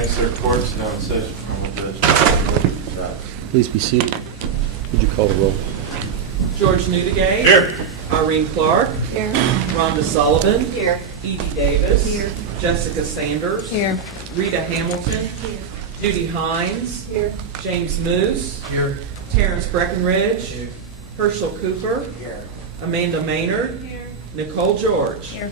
County Circuit Court is now in session. Judge. Please be seated. Would you call the roll? George Newdigate. Here. Irene Clark. Here. Rhonda Sullivan. Here. Edie Davis. Here. Jessica Sanders. Here. Rita Hamilton. Here. Judy Hines. Here. James Moose. Here. Terrence Breckenridge. Here. Herschel Cooper. Here. Amanda Maynard. Here. Nicole George. Here.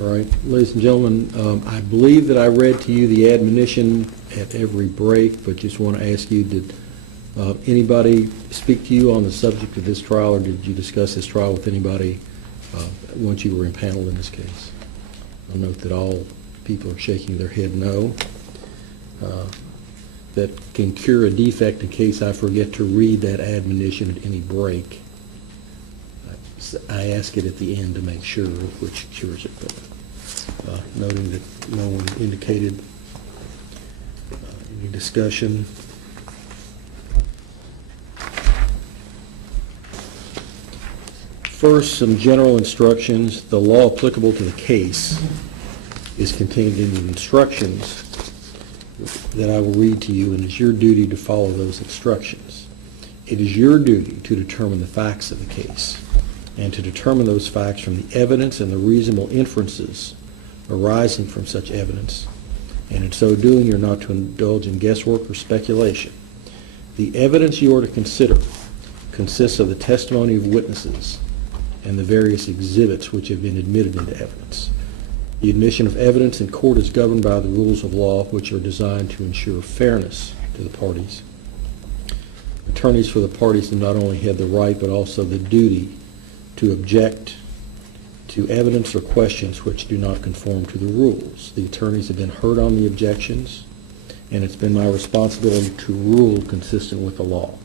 All right, ladies and gentlemen, I believe that I read to you the admonition at every break, but just want to ask you, did anybody speak to you on the subject of this trial, or did you discuss this trial with anybody once you were impaneled in this case? I'll note that all people are shaking their head no. That can cure a defect in case I forget to read that admonition at any break. I ask it at the end to make sure, which cures it. But noting that no one indicated any discussion. First, some general instructions. The law applicable to the case is contained in the instructions that I will read to you, and it's your duty to follow those instructions. It is your duty to determine the facts of the case and to determine those facts from the evidence and the reasonable inferences arising from such evidence, and in so doing you're not to indulge in guesswork or speculation. The evidence you are to consider consists of the testimony of witnesses and the various exhibits which have been admitted into evidence. The admission of evidence in court is governed by the rules of law, which are designed to ensure fairness to the parties. Attorneys for the parties do not only have the right but also the duty to object to evidence or questions which do not conform to the rules. The attorneys have been heard on the objections, and it's been my responsibility to rule consistent with the law.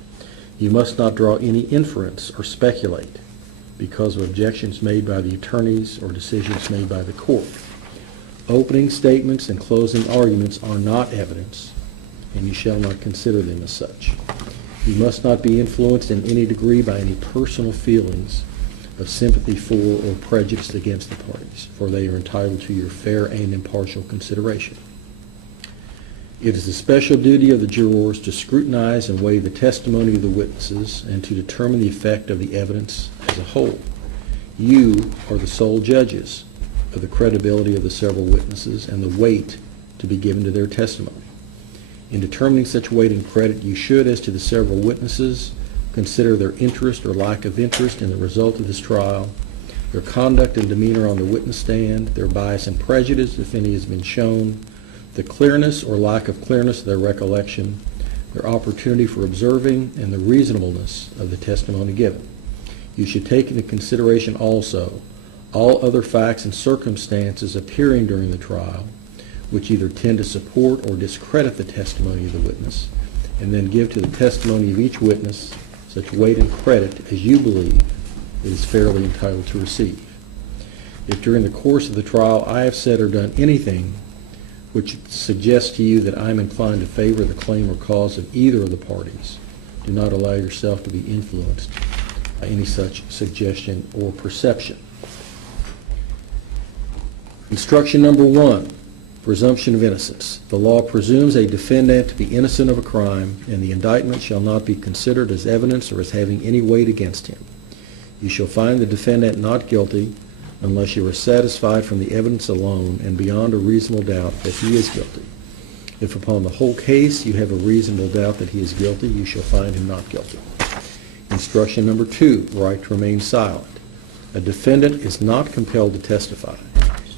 You must not draw any inference or speculate because of objections made by the attorneys or decisions made by the court. Opening statements and closing arguments are not evidence, and you shall not consider them as such. You must not be influenced in any degree by any personal feelings of sympathy for or prejudice against the parties, for they are entitled to your fair and impartial consideration. It is the special duty of the jurors to scrutinize and weigh the testimony of the witnesses and to determine the effect of the evidence as a whole. You are the sole judges of the credibility of the several witnesses and the weight to be given to their testimony. In determining such weight and credit, you should, as to the several witnesses, consider their interest or lack of interest in the result of this trial, their conduct and demeanor on the witness stand, their bias and prejudice, if any has been shown, the clearness or lack of clearness of their recollection, their opportunity for observing, and the reasonableness of the testimony given. You should take into consideration also all other facts and circumstances appearing during the trial, which either tend to support or discredit the testimony of the witness, and then give to the testimony of each witness such weight and credit as you believe it is fairly entitled to receive. If during the course of the trial I have said or done anything which suggests to you that I am inclined to favor the claim or cause of either of the parties, do not allow yourself to be influenced by any such suggestion or perception. Instruction number 1, presumption of innocence. The law presumes a defendant to be innocent of a crime, and the indictment shall not be considered as evidence or as having any weight against him. You shall find the defendant not guilty unless you are satisfied from the evidence alone and beyond a reasonable doubt that he is guilty. If upon the whole case you have a reasonable doubt that he is guilty, you shall find him not guilty. Instruction number 2, right to remain silent. A defendant is not compelled to testify,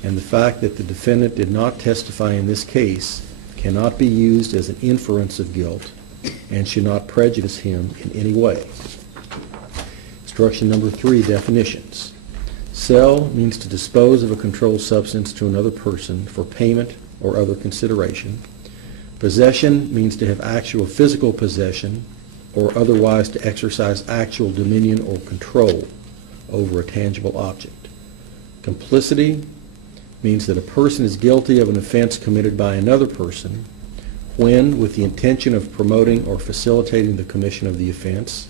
and the fact that the defendant did not testify in this case cannot be used as an inference of guilt and should not prejudice him in any way. Instruction number 3, definitions. Sell means to dispose of a controlled substance to another person for payment or other consideration. Possession means to have actual physical possession or otherwise to exercise actual dominion or control over a tangible object. Complicity means that a person is guilty of an offense committed by another person when, with the intention of promoting or facilitating the commission of the offense,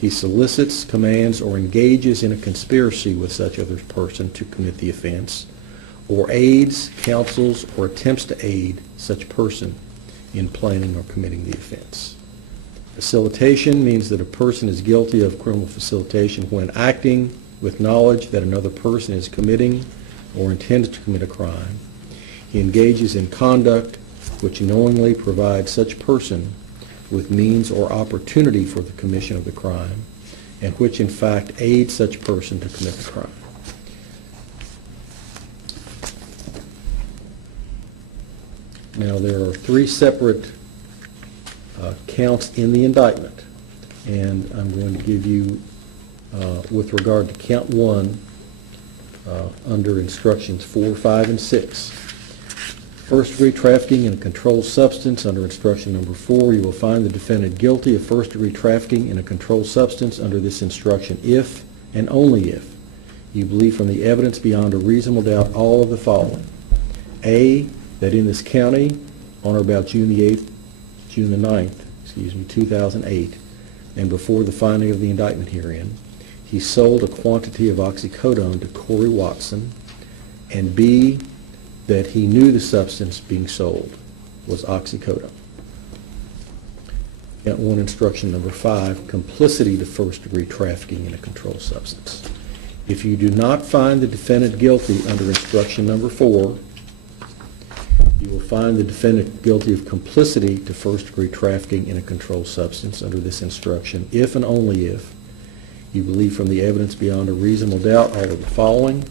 he solicits, commands, or engages in a conspiracy with such other person to commit the offense, or aids, counsels, or attempts to aid such person in planning or committing the offense. Facilitation means that a person is guilty of criminal facilitation when acting with knowledge that another person is committing or intends to commit a crime. He engages in conduct which knowingly provides such person with means or opportunity for the commission of the crime, and which in fact aids such person to commit the crime. Now, there are three separate counts in the indictment, and I'm going to give you, with regard to count 1, under instructions 4, 5, and 6. First-degree trafficking in a controlled substance, under instruction number 4, you will find the defendant guilty of first-degree trafficking in a controlled substance under this instruction if, and only if, you believe from the evidence beyond a reasonable doubt all of the following. A, that in this county, on or about June the 9th, 2008, and before the finding of the indictment herein, he sold a quantity of oxycodone to Corey Watson, and B, that he knew the substance being sold was oxycodone. Count 1, instruction number 5, complicity to first-degree trafficking in a controlled substance. If you do not find the defendant guilty under instruction number 4, you will find the defendant guilty of complicity to first-degree trafficking in a controlled substance under this instruction if and only if you believe from the evidence beyond a reasonable doubt all of the following.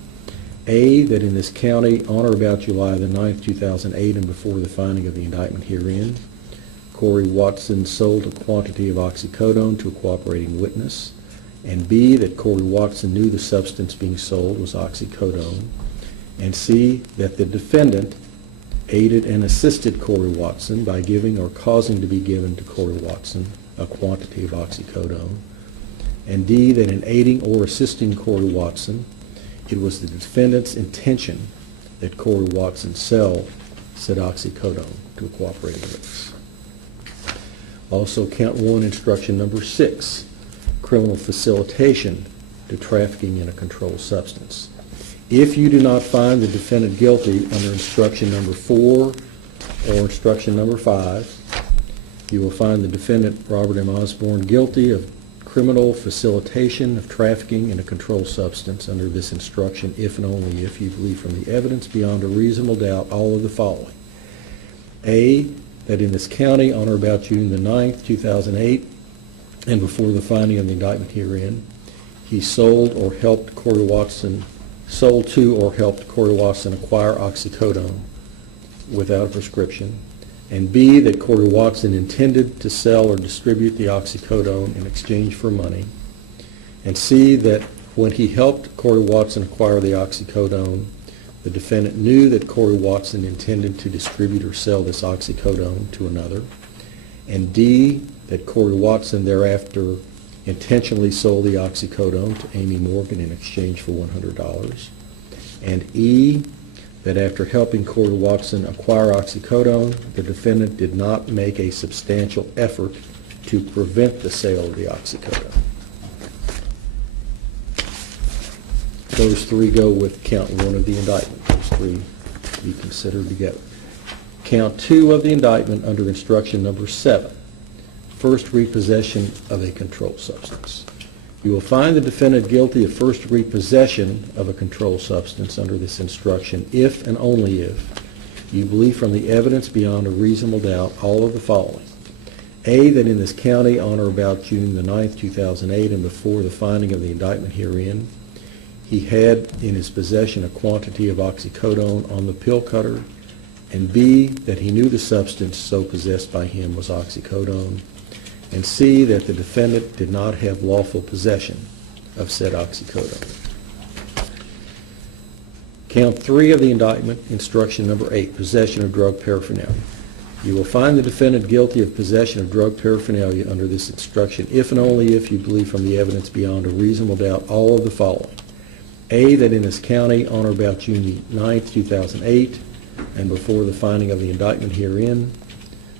A, that in this county, on or about July the 9th, 2008, and before the finding of the indictment herein, Corey Watson sold a quantity of oxycodone to a cooperating witness, and B, that Corey Watson knew the substance being sold was oxycodone, and C, that the defendant aided and assisted Corey Watson by giving or causing to be given to Corey Watson a quantity of oxycodone, and D, that in aiding or assisting Corey Watson, it was the defendant's intention that Corey Watson sell said oxycodone to a cooperating witness. Also, count 1, instruction number 6, criminal facilitation to trafficking in a controlled substance. If you do not find the defendant guilty under instruction number 4 or instruction number 5, you will find the defendant, Robert M. Osborne, guilty of criminal facilitation of trafficking in a controlled substance under this instruction if and only if you believe from the evidence beyond a reasonable doubt all of the following. A, that in this county, on or about June the 9th, 2008, and before the finding of the indictment herein, he sold to or helped Corey Watson acquire oxycodone without a prescription, and B, that Corey Watson intended to sell or distribute the oxycodone in exchange for money, and C, that when he helped Corey Watson acquire the oxycodone, the defendant knew that Corey Watson intended to distribute or sell this oxycodone to another, and D, that Corey Watson thereafter intentionally sold the oxycodone to Amy Morgan in exchange for $100, and E, that after helping Corey Watson acquire oxycodone, the defendant did not make a substantial effort to prevent the sale of the oxycodone. Those three go with count 1 of the indictment. Those three be considered together. Count 2 of the indictment under instruction number 7, first repossession of a controlled substance. You will find the defendant guilty of first-degree possession of a controlled substance under this instruction if and only if you believe from the evidence beyond a reasonable doubt all of the following. A, that in this county, on or about June the 9th, 2008, and before the finding of the indictment herein, he had in his possession a quantity of oxycodone on the pill cutter, and B, that he knew the substance so possessed by him was oxycodone, and C, that the defendant did not have lawful possession of said oxycodone. Count 3 of the indictment, instruction number 8, possession of drug paraphernalia. You will find the defendant guilty of possession of drug paraphernalia under this instruction if and only if you believe from the evidence beyond a reasonable doubt all of the following. A, that in this county, on or about June 9th, 2008, and before the finding of the indictment herein,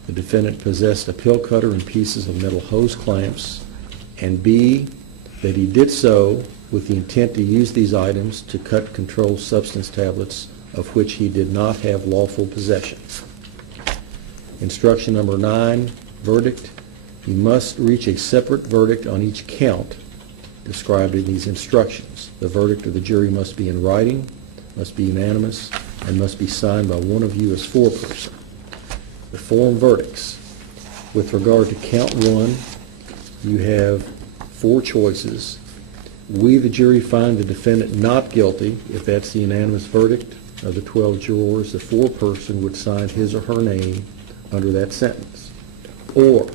the defendant possessed a pill cutter and pieces of metal hose clamps, and B, that he did so with the intent to use these items to cut controlled substance tablets of which he did not have lawful possession. Instruction number 9, verdict. You must reach a separate verdict on each count described in these instructions. The verdict of the jury must be in writing, must be unanimous, and must be signed by one of you as foreperson. The form verdicts. With regard to count 1, you have 4 choices. We, the jury, find the defendant not guilty. If that's the unanimous verdict of the 12 jurors, the foreperson would sign his or her name under that sentence. Or,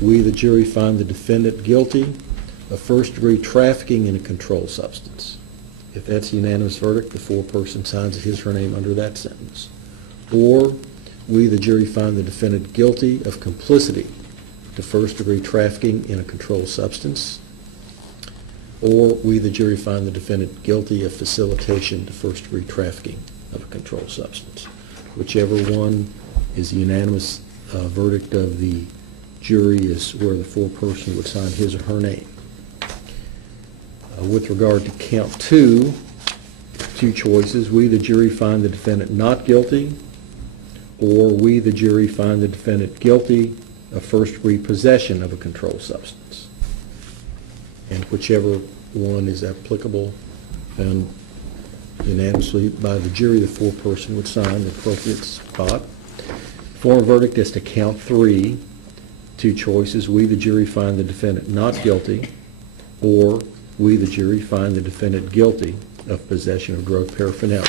we, the jury, find the defendant guilty of first-degree trafficking in a controlled substance. If that's the unanimous verdict, the foreperson signs his or her name under that sentence. Or, we, the jury, find the defendant guilty of complicity to first-degree trafficking in a controlled substance. Or, we, the jury, find the defendant guilty of facilitation to first-degree trafficking of a controlled substance. Whichever one is the unanimous verdict of the jury is where the foreperson would sign his or her name. With regard to count 2, 2 choices. We, the jury, find the defendant not guilty, or we, the jury, find the defendant guilty of first-degree possession of a controlled substance. And whichever one is applicable and unanimously by the jury, the foreperson would sign the appropriate spot. Form verdict as to count 3, 2 choices. We, the jury, find the defendant not guilty, or we, the jury, find the defendant guilty of possession of drug paraphernalia.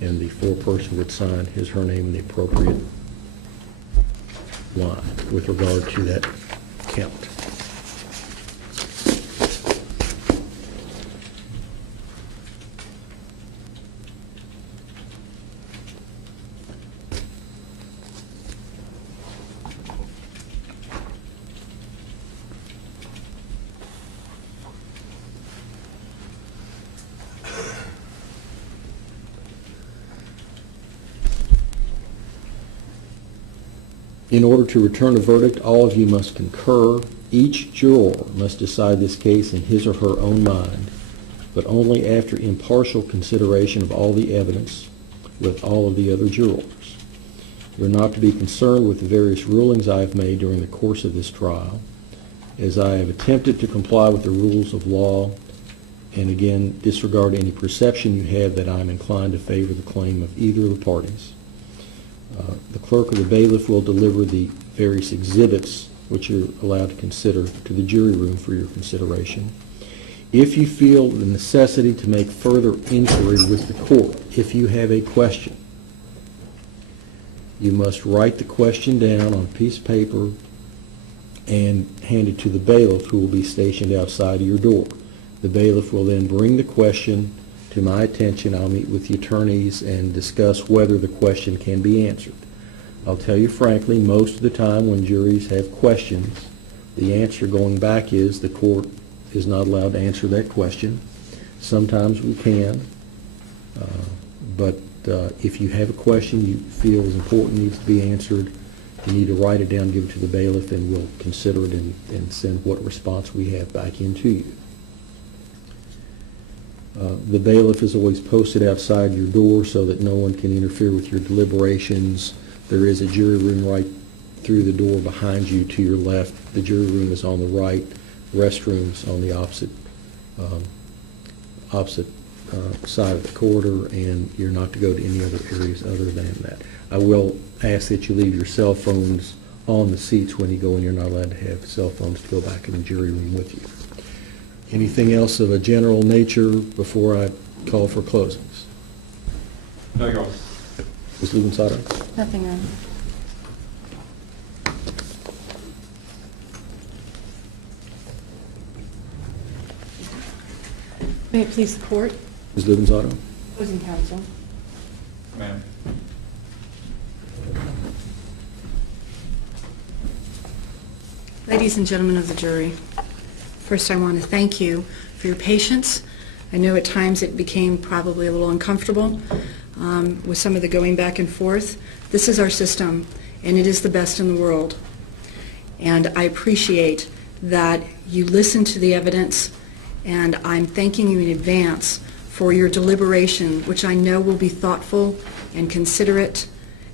And the foreperson would sign his or her name in the appropriate line with regard to that count. In order to return a verdict, all of you must concur. Each juror must decide this case in his or her own mind, but only after impartial consideration of all the evidence with all of the other jurors. You are not to be concerned with the various rulings I have made during the course of this trial, as I have attempted to comply with the rules of law and again disregard any perception you have that I am inclined to favor the claim of either of the parties. The clerk or the bailiff will deliver the various exhibits which you're allowed to consider to the jury room for your consideration. If you feel the necessity to make further inquiry with the court, if you have a question, you must write the question down on a piece of paper and hand it to the bailiff, who will be stationed outside of your door. The bailiff will then bring the question to my attention. I'll meet with the attorneys and discuss whether the question can be answered. I'll tell you frankly, most of the time when juries have questions, the answer going back is the court is not allowed to answer that question. Sometimes we can, but if you have a question you feel is important, needs to be answered, you need to write it down, give it to the bailiff, and we'll consider it and send what response we have back into you. The bailiff is always posted outside your door so that no one can interfere with your deliberations. There is a jury room right through the door behind you to your left. The jury room is on the right, restrooms on the opposite side of the corridor, and you're not to go to any other areas other than that. I will ask that you leave your cell phones on the seats when you go in. You're not allowed to have cell phones to go back in the jury room with you. Anything else of a general nature before I call for closings? No, Your Honor. Ms. Lubensato? Nothing, Your Honor. May it please the court? Ms. Lubensato? Opposing counsel. Ma'am. Ladies and gentlemen of the jury, first I want to thank you for your patience. I know at times it became probably a little uncomfortable with some of the going back and forth. This is our system, and it is the best in the world. And I appreciate that you listen to the evidence, and I'm thanking you in advance for your deliberation, which I know will be thoughtful and considerate,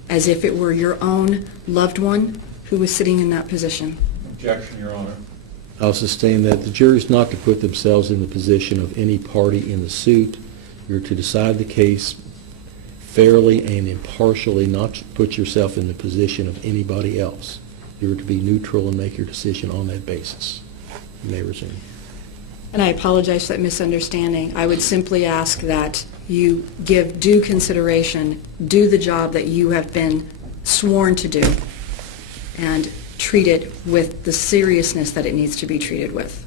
as if it were your own loved one who was sitting in that position. Objection, Your Honor. I'll sustain that. The jury's not to put themselves in the position of any party in the suit. You're to decide the case fairly and impartially, not to put yourself in the position of anybody else. You're to be neutral and make your decision on that basis. You may resume. And I apologize for that misunderstanding. I would simply ask that you give due consideration, do the job that you have been sworn to do, and treat it with the seriousness that it needs to be treated with.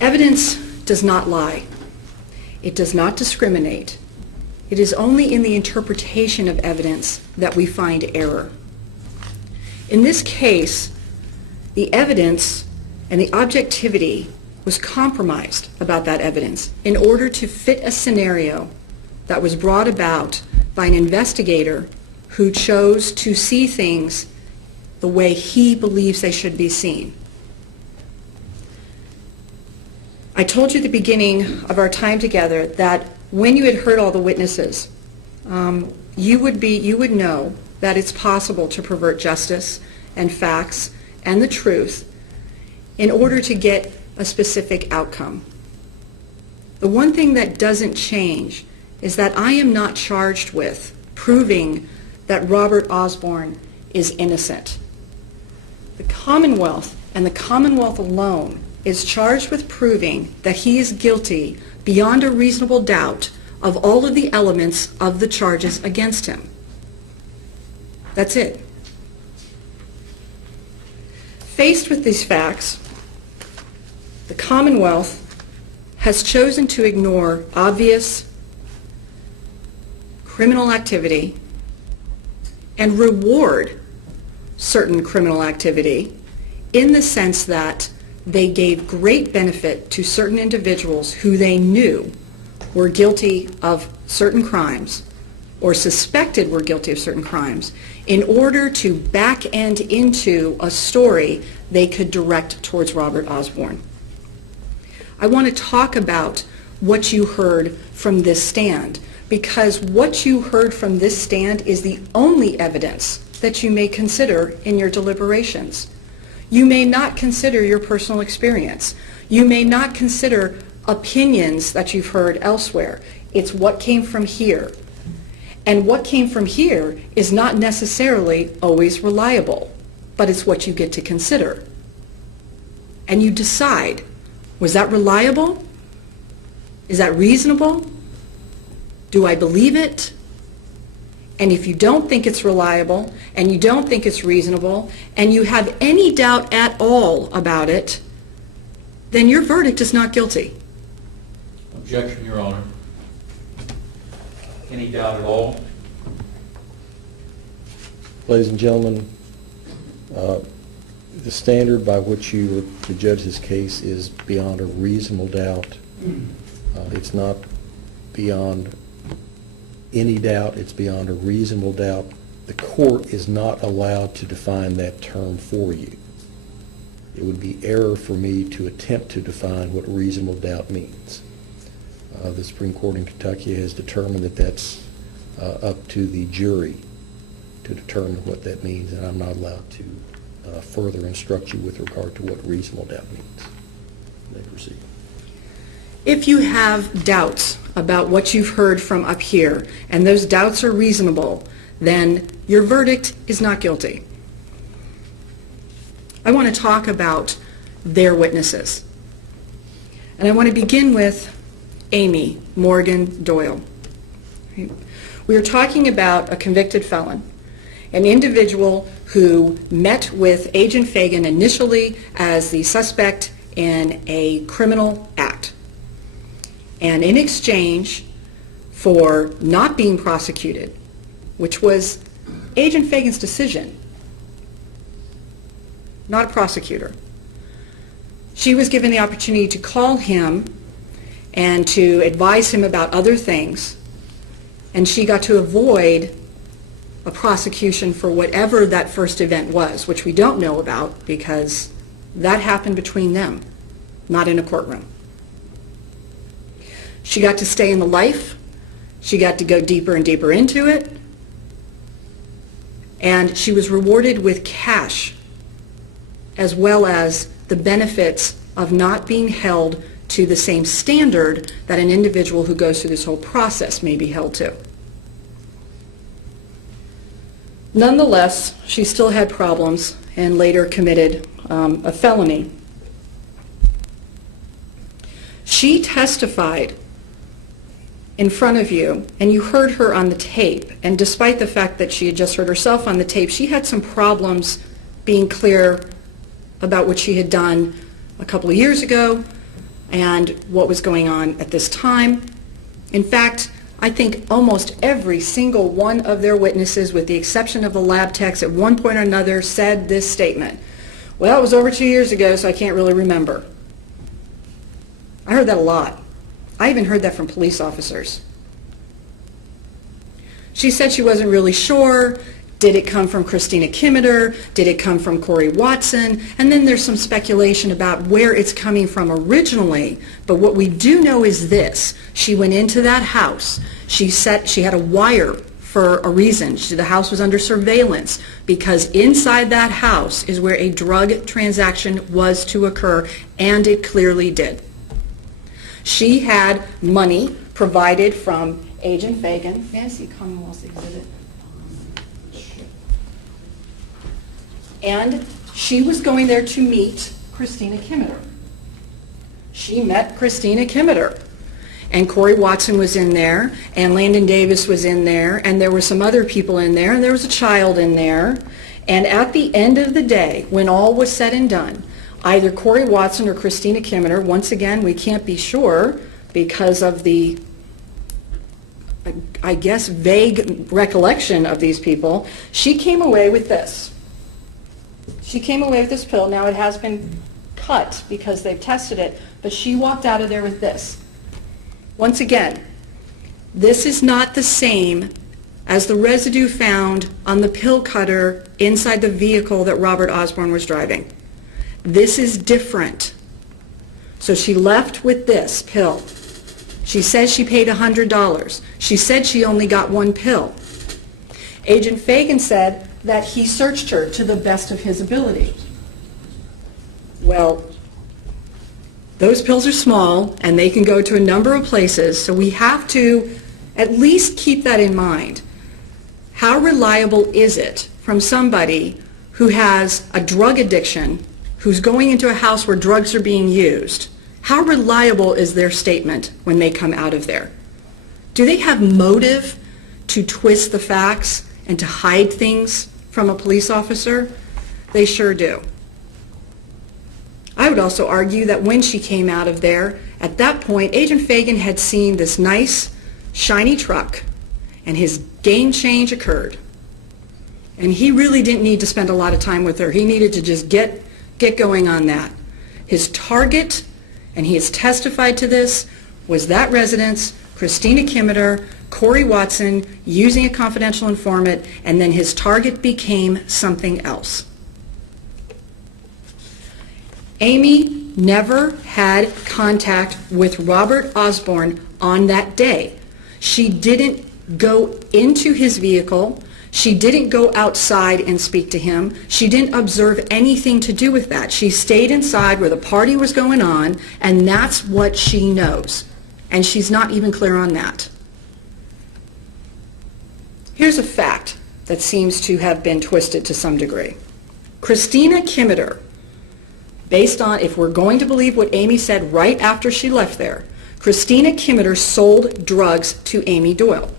Evidence does not lie. It does not discriminate. It is only in the interpretation of evidence that we find error. In this case, the evidence and the objectivity was compromised about that evidence in order to fit a scenario that was brought about by an investigator who chose to see things the way he believes they should be seen. I told you at the beginning of our time together that when you had heard all the witnesses, you would know that it's possible to pervert justice and facts and the truth in order to get a specific outcome. The one thing that doesn't change is that I am not charged with proving that Robert Osborne is innocent. The Commonwealth, and the Commonwealth alone, is charged with proving that he is guilty beyond a reasonable doubt of all of the elements of the charges against him. That's it. Faced with these facts, the Commonwealth has chosen to ignore obvious criminal activity and reward certain criminal activity in the sense that they gave great benefit to certain individuals who they knew were guilty of certain crimes or suspected were guilty of certain crimes in order to back end into a story they could direct towards Robert Osborne. I want to talk about what you heard from this stand, because what you heard from this stand is the only evidence that you may consider in your deliberations. You may not consider your personal experience. You may not consider opinions that you've heard elsewhere. It's what came from here. And what came from here is not necessarily always reliable, but it's what you get to consider. And you decide, was that reliable? Is that reasonable? Do I believe it? And if you don't think it's reliable, and you don't think it's reasonable, and you have any doubt at all about it, then your verdict is not guilty. Objection, Your Honor. Any doubt at all? Ladies and gentlemen, the standard by which you are to judge this case is beyond a reasonable doubt. It's not beyond any doubt, it's beyond a reasonable doubt. The court is not allowed to define that term for you. It would be error for me to attempt to define what reasonable doubt means. The Supreme Court in Kentucky has determined that that's up to the jury to determine what that means, and I'm not allowed to further instruct you with regard to what reasonable doubt means. You may proceed. If you have doubts about what you've heard from up here, and those doubts are reasonable, then your verdict is not guilty. I want to talk about their witnesses. And I want to begin with Amy Morgan Doyle. We are talking about a convicted felon, an individual who met with Agent Fagan initially as the suspect in a criminal act. And in exchange for not being prosecuted, which was Agent Fagan's decision, not a prosecutor, she was given the opportunity to call him and to advise him about other things, and she got to avoid a prosecution for whatever that first event was, which we don't know about because That happened between them, not in a courtroom. She got to stay in the life. She got to go deeper and deeper into it. And she was rewarded with cash, as well as the benefits of not being held to the same standard that an individual who goes through this whole process may be held to. Nonetheless, she still had problems and later committed a felony. She testified in front of you, and you heard her on the tape, and despite the fact that she had just heard herself on the tape, she had some problems being clear about what she had done a couple of years ago and what was going on at this time. In fact, I think almost every single one of their witnesses, with the exception of the lab techs, at one point or another said this statement: well, it was over 2 years ago, so I can't really remember. I heard that a lot. I even heard that from police officers. She said she wasn't really sure. Did it come from Christina Kimmeter? Did it come from Corey Watson? And then there's some speculation about where it's coming from originally. But what we do know is this: she went into that house. She said she had a wire for a reason. The house was under surveillance because inside that house is where a drug transaction was to occur, and it clearly did. She had money provided from Agent Fagan. May I see Commonwealth's exhibit? And she was going there to meet Christina Kimmeter. She met Christina Kimmeter. And Corey Watson was in there, and Landon Davis was in there, and there were some other people in there, and there was a child in there. And at the end of the day, when all was said and done, either Corey Watson or Christina Kimmeter, once again, we can't be sure because of the, I guess, vague recollection of these people, she came away with this. She came away with this pill. Now it has been cut because they've tested it, but she walked out of there with this. Once again, this is not the same as the residue found on the pill cutter inside the vehicle that Robert Osborne was driving. This is different. So she left with this pill. She says she paid $100. She said she only got one pill. Agent Fagan said that he searched her to the best of his ability. Well, those pills are small and they can go to a number of places, so we have to at least keep that in mind. How reliable is it from somebody who has a drug addiction, who's going into a house where drugs are being used? How reliable is their statement when they come out of there? Do they have motive to twist the facts and to hide things from a police officer? They sure do. I would also argue that when she came out of there, at that point, Agent Fagan had seen this nice, shiny truck, and his game change occurred. And he really didn't need to spend a lot of time with her. He needed to just get going on that. His target, and he has testified to this, was that residence, Christina Kimmeter, Corey Watson, using a confidential informant, and then his target became something else. Amy never had contact with Robert Osborne on that day. She didn't go into his vehicle. She didn't go outside and speak to him. She didn't observe anything to do with that. She stayed inside where the party was going on, and that's what she knows. And she's not even clear on that. Here's a fact that seems to have been twisted to some degree. Christina Kimmeter, based on, if we're going to believe what Amy said right after she left there, Christina Kimmeter sold drugs to Amy Doyle.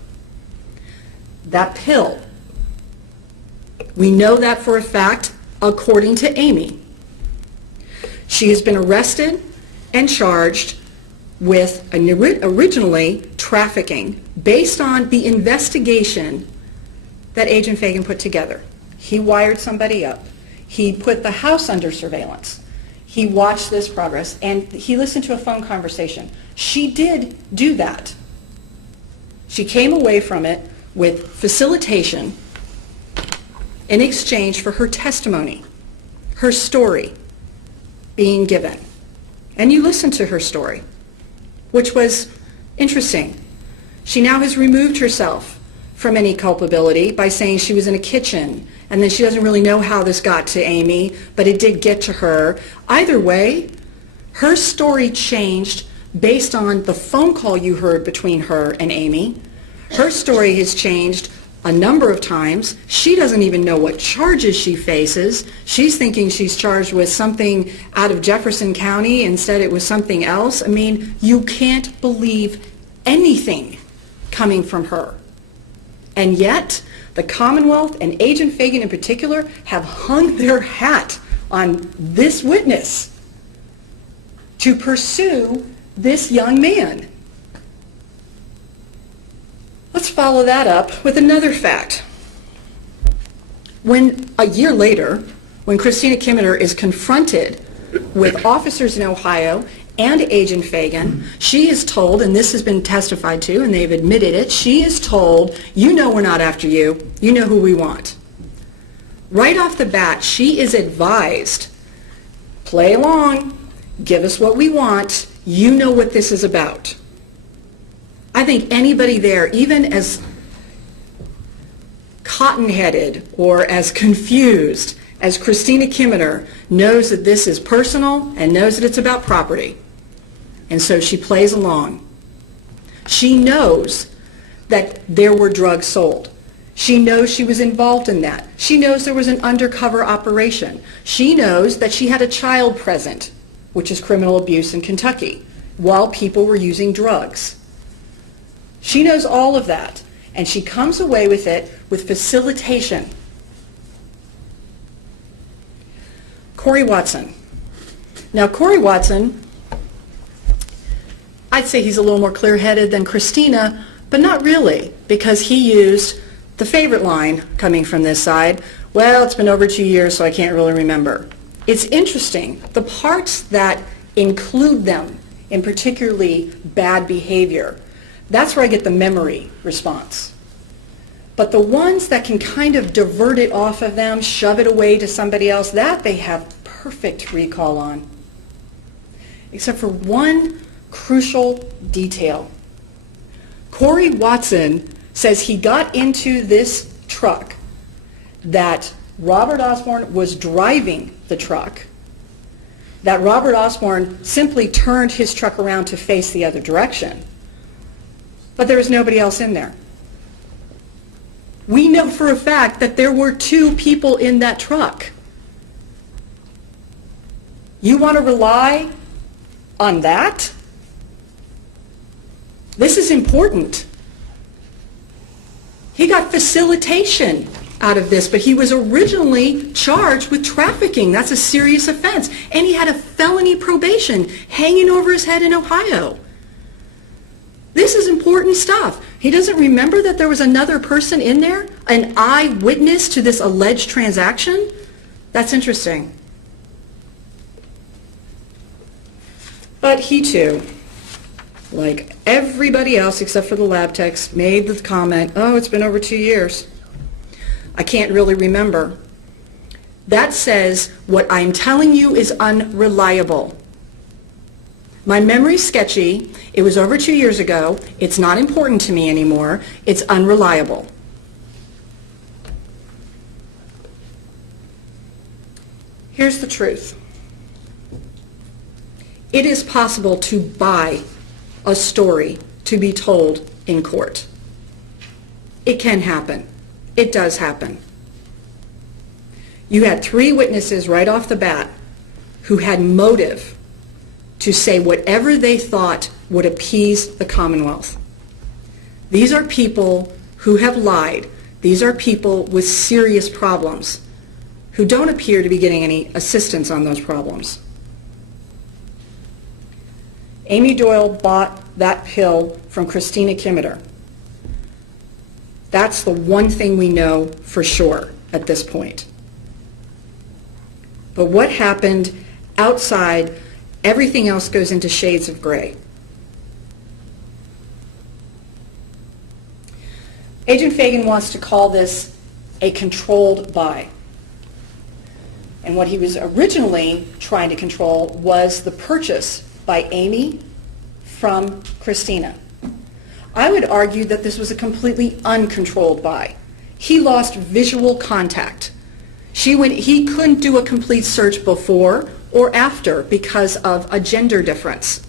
That pill, we know that for a fact according to Amy. She has been arrested and charged with originally trafficking based on the investigation that Agent Fagan put together. He wired somebody up. He put the house under surveillance. He watched this progress, and he listened to a phone conversation. She did do that. She came away from it with facilitation in exchange for her testimony, her story. being given. And you listened to her story, which was interesting. She now has removed herself from any culpability by saying she was in a kitchen, and then she doesn't really know how this got to Amy, but it did get to her. Either way, her story changed based on the phone call you heard between her and Amy. Her story has changed a number of times. She doesn't even know what charges she faces. She's thinking she's charged with something out of Jefferson County. Instead, it was something else. I mean, you can't believe anything coming from her. And yet, the Commonwealth, and Agent Fagan in particular, have hung their hat on this witness to pursue this young man. Let's follow that up with another fact. When a year later, when Christina Kimmerer is confronted with officers in Ohio and Agent Fagan, she is told, and this has been testified to, and they've admitted it, she is told, you know we're not after you, you know who we want. Right off the bat, she is advised, play along, give us what we want, you know what this is about. I think anybody there, even as cotton-headed or as confused as Christina Kimmerer, knows that this is personal and knows that it's about property. And so she plays along. She knows that there were drugs sold. She knows she was involved in that. She knows there was an undercover operation. She knows that she had a child present, which is criminal abuse in Kentucky, while people were using drugs. She knows all of that, and she comes away with it with facilitation. Corey Watson. Now, Corey Watson, I'd say he's a little more clear-headed than Christina, but not really, because he used the favorite line coming from this side, well, it's been over 2 years, so I can't really remember. It's interesting. The parts that include them in particularly bad behavior, that's where I get the memory response. But the ones that can kind of divert it off of them, shove it away to somebody else, that they have perfect recall on. Except for one crucial detail. Corey Watson says he got into this truck, that Robert Osborne was driving the truck, that Robert Osborne simply turned his truck around to face the other direction, but there was nobody else in there. We know for a fact that there were 2 people in that truck. You want to rely on that? This is important. He got facilitation out of this, but he was originally charged with trafficking. That's a serious offense. And he had a felony probation hanging over his head in Ohio. This is important stuff. He doesn't remember that there was another person in there, an eyewitness to this alleged transaction? That's interesting. But he too, like everybody else except for the lab techs, made the comment, oh, it's been over 2 years. I can't really remember. That says what I'm telling you is unreliable. My memory's sketchy. It was over 2 years ago. It's not important to me anymore. It's unreliable. Here's the truth. It is possible to buy a story to be told in court. It can happen. It does happen. You had 3 witnesses right off the bat who had motive to say whatever they thought would appease the Commonwealth. These are people who have lied. These are people with serious problems who don't appear to be getting any assistance on those problems. Amy Doyle bought that pill from Christina Kimmerer. That's the one thing we know for sure at this point. But what happened outside, everything else goes into shades of gray. Agent Fagan wants to call this a controlled buy. And what he was originally trying to control was the purchase by Amy from Christina. I would argue that this was a completely uncontrolled buy. He lost visual contact. He couldn't do a complete search before or after because of a gender difference.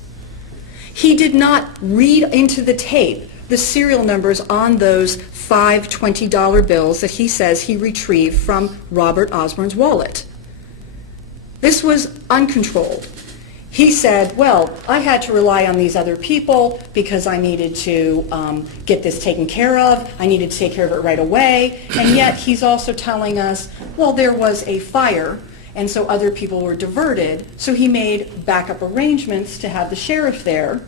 He did not read into the tape the serial numbers on those 5 $20 bills that he says he retrieved from Robert Osborne's wallet. This was uncontrolled. He said, well, I had to rely on these other people because I needed to get this taken care of. I needed to take care of it right away. And yet he's also telling us, well, there was a fire, and so other people were diverted. So he made backup arrangements to have the sheriff there.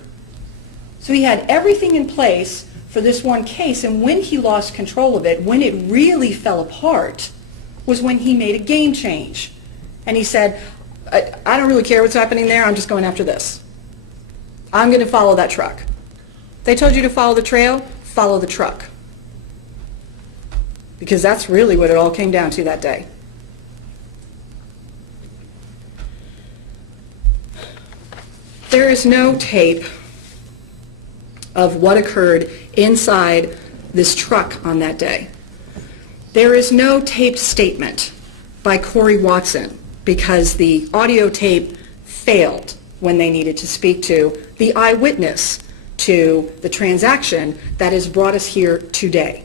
So he had everything in place for this one case. And when he lost control of it, when it really fell apart, was when he made a game change. And he said, I don't really care what's happening there. I'm just going after this. I'm going to follow that truck. They told you to follow the trail, follow the truck. Because that's really what it all came down to that day. There is no tape of what occurred inside this truck on that day. There is no taped statement by Corey Watson, because the audio tape failed when they needed to speak to the eyewitness to the transaction that has brought us here today.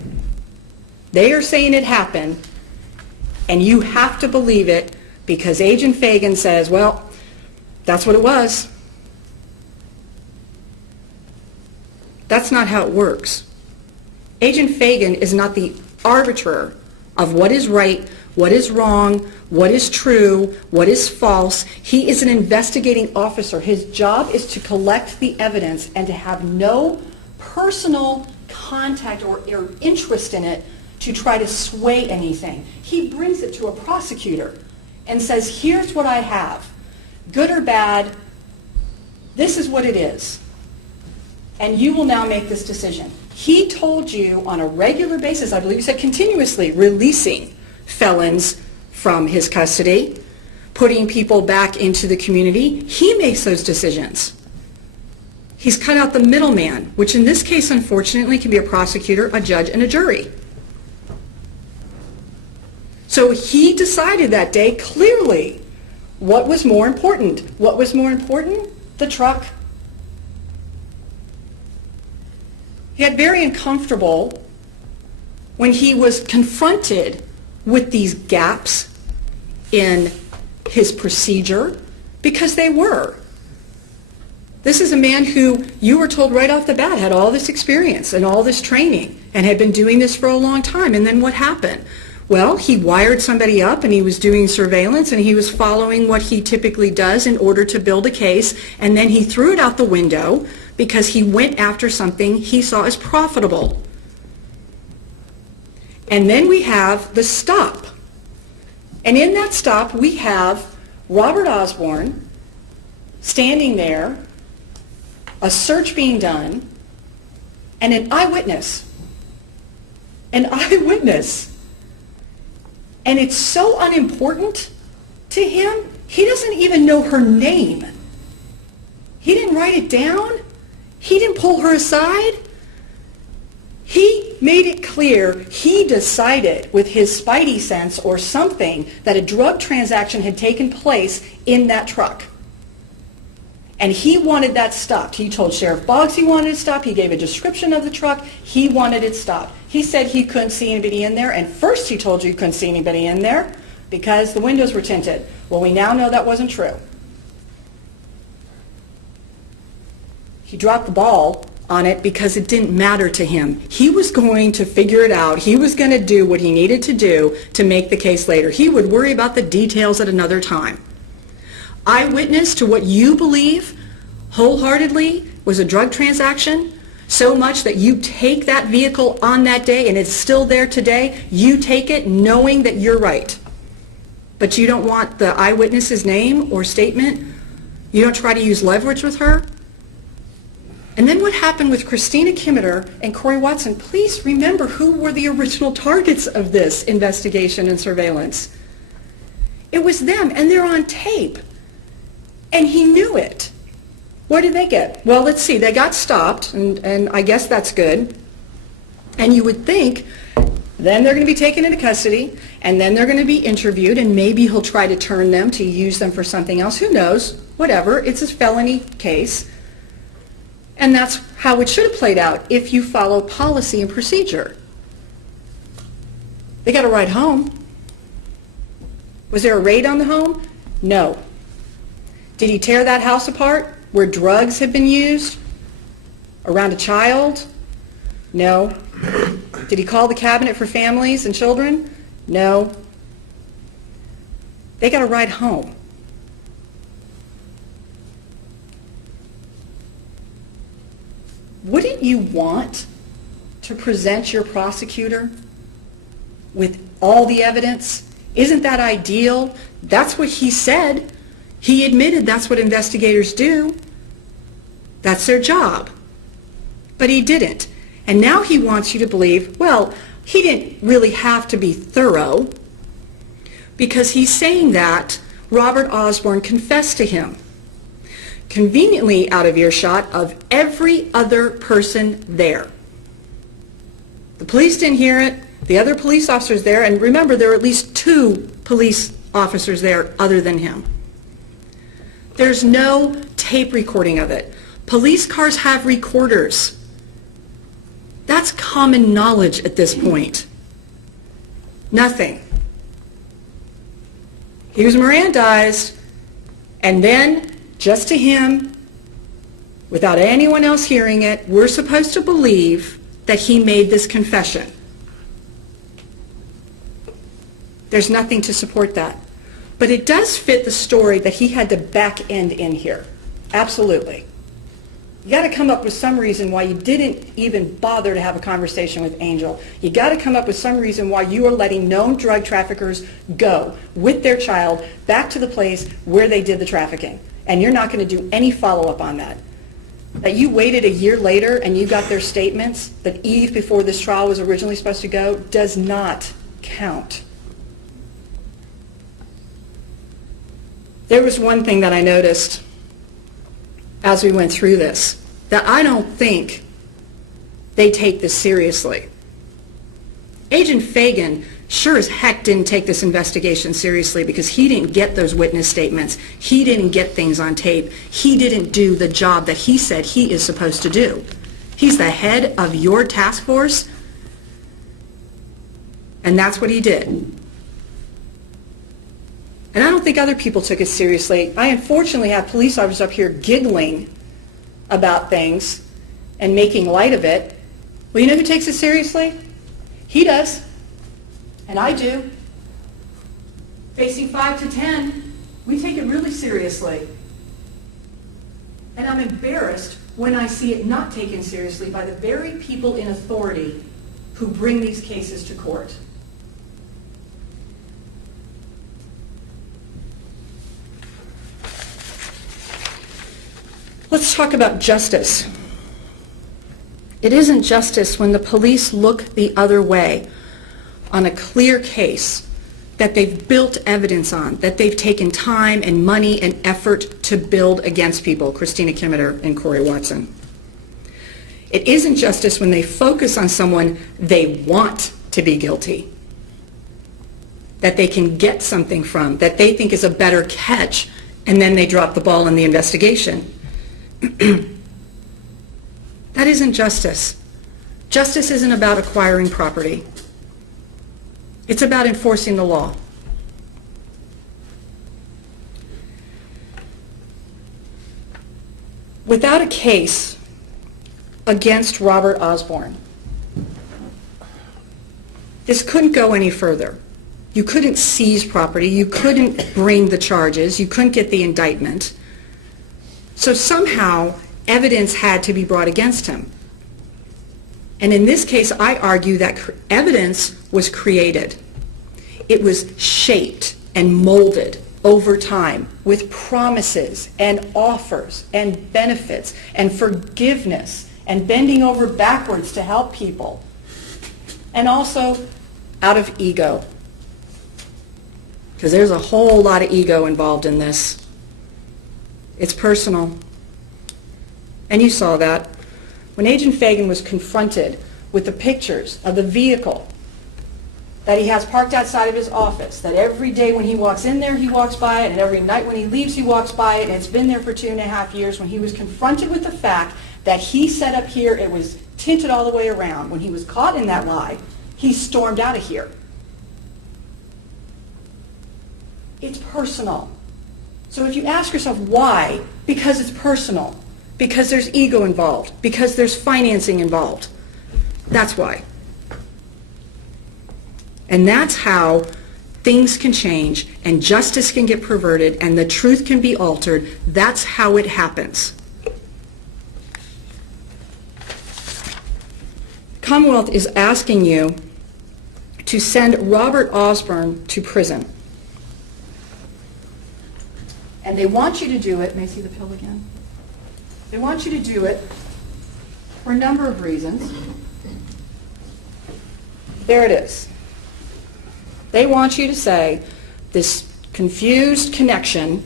They are saying it happened, and you have to believe it because Agent Fagan says, well, that's what it was. That's not how it works. Agent Fagan is not the arbiter of what is right, what is wrong, what is true, what is false. He is an investigating officer. His job is to collect the evidence and to have no personal contact or interest in it to try to sway anything. He brings it to a prosecutor and says, here's what I have. Good or bad, this is what it is. And you will now make this decision. He told you on a regular basis, I believe he said continuously, releasing felons from his custody, putting people back into the community. He makes those decisions. He's cut out the middleman, which in this case, unfortunately, can be a prosecutor, a judge, and a jury. So he decided that day clearly what was more important. What was more important? The truck. He got very uncomfortable when he was confronted with these gaps in his procedure, because they were. This is a man who you were told right off the bat had all this experience and all this training and had been doing this for a long time. And then what happened? Well, he wired somebody up and he was doing surveillance and he was following what he typically does in order to build a case, and then he threw it out the window because he went after something he saw as profitable. And then we have the stop. And in that stop, we have Robert Osborne standing there, a search being done, and an eyewitness. An eyewitness. And it's so unimportant to him, he doesn't even know her name. He didn't write it down. He didn't pull her aside. He made it clear he decided with his spidey sense or something that a drug transaction had taken place in that truck. And he wanted that stopped. He told Sheriff Boggs he wanted it stopped. He gave a description of the truck. He wanted it stopped. He said he couldn't see anybody in there. And first he told you he couldn't see anybody in there because the windows were tinted. Well, we now know that wasn't true. He dropped the ball on it because it didn't matter to him. He was going to figure it out. He was going to do what he needed to do to make the case later. He would worry about the details at another time. Eyewitness to what you believe wholeheartedly was a drug transaction, so much that you take that vehicle on that day and it's still there today. You take it knowing that you're right. But you don't want the eyewitness's name or statement. You don't try to use leverage with her. And then what happened with Christina Kimmeter and Corey Watson? Please remember who were the original targets of this investigation and surveillance. It was them, and they're on tape. And he knew it. What did they get? Well, let's see. They got stopped, and I guess that's good. And you would think then they're going to be taken into custody, and then they're going to be interviewed, and maybe he'll try to turn them to use them for something else. Who knows? Whatever. It's a felony case. And that's how it should have played out if you follow policy and procedure. They got a ride home. Was there a raid on the home? No. Did he tear that house apart where drugs had been used? Around a child? No. Did he call the cabinet for families and children? No. They got a ride home. Wouldn't you want to present your prosecutor with all the evidence? Isn't that ideal? That's what he said. He admitted that's what investigators do. That's their job. But he didn't. And now he wants you to believe, well, he didn't really have to be thorough because he's saying that Robert Osborne confessed to him, conveniently out of earshot of every other person there. The police didn't hear it, the other police officers there, and remember there were at least 2 police officers there other than him. There's no tape recording of it. Police cars have recorders. That's common knowledge at this point. Nothing. He was Mirandized, and then, just to him, without anyone else hearing it, we're supposed to believe that he made this confession. There's nothing to support that. But it does fit the story that he had to back end in here. Absolutely. You got to come up with some reason why you didn't even bother to have a conversation with Angel. You got to come up with some reason why you are letting known drug traffickers go with their child back to the place where they did the trafficking. And you're not going to do any follow-up on that. That you waited a year later and you got their statements, but Eve, before this trial was originally supposed to go, does not count. There was one thing that I noticed as we went through this, that I don't think they take this seriously. Agent Fagan sure as heck didn't take this investigation seriously because he didn't get those witness statements. He didn't get things on tape. He didn't do the job that he said he is supposed to do. He's the head of your task force, and that's what he did. And I don't think other people took it seriously. I unfortunately have police officers up here giggling about things and making light of it. Well, you know who takes it seriously? He does. And I do. Facing 5 to 10, we take it really seriously. And I'm embarrassed when I see it not taken seriously by the very people in authority who bring these cases to court. Let's talk about justice. It isn't justice when the police look the other way on a clear case that they've built evidence on, that they've taken time and money and effort to build against people, Christina Kimmeter and Corey Watson. It isn't justice when they focus on someone they want to be guilty, that they can get something from, that they think is a better catch, and then they drop the ball in the investigation. That isn't justice. Justice isn't about acquiring property. It's about enforcing the law. Without a case against Robert Osborne, this couldn't go any further. You couldn't seize property. You couldn't bring the charges. You couldn't get the indictment. So somehow, evidence had to be brought against him. And in this case, I argue that evidence was created. It was shaped and molded over time with promises and offers and benefits and forgiveness and bending over backwards to help people. And also out of ego. because there's a whole lot of ego involved in this. It's personal. And you saw that. When Agent Fagan was confronted with the pictures of the vehicle that he has parked outside of his office, that every day when he walks in there, he walks by it, and every night when he leaves, he walks by it, and it's been there for 2.5 years, when he was confronted with the fact that he set up here, it was tinted all the way around. When he was caught in that lie, he stormed out of here. It's personal. So if you ask yourself why, because it's personal, because there's ego involved, because there's financing involved. That's why. And that's how things can change and justice can get perverted and the truth can be altered. That's how it happens. Commonwealth is asking you to send Robert Osborne to prison. And they want you to do it. May I see the pill again? They want you to do it for a number of reasons. There it is. They want you to say this confused connection,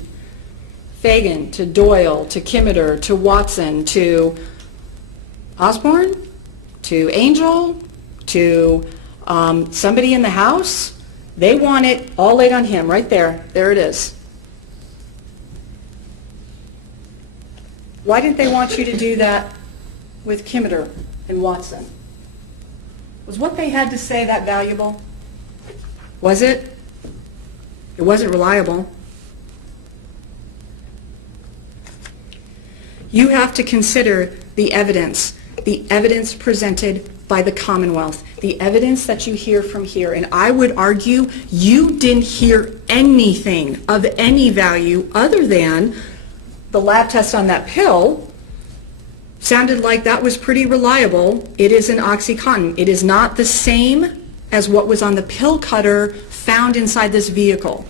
Fagan to Doyle, to Kimeter, to Watson, to Osborne, to Angel, to somebody in the house. They want it all laid on him, right there. There it is. Why didn't they want you to do that with Kimeter and Watson? Was what they had to say that valuable? Was it? It wasn't reliable. You have to consider the evidence presented by the Commonwealth, the evidence that you hear from here. And I would argue you didn't hear anything of any value other than the lab test on that pill sounded like that was pretty reliable. It is an OxyContin. It is not the same as what was on the pill cutter found inside this vehicle.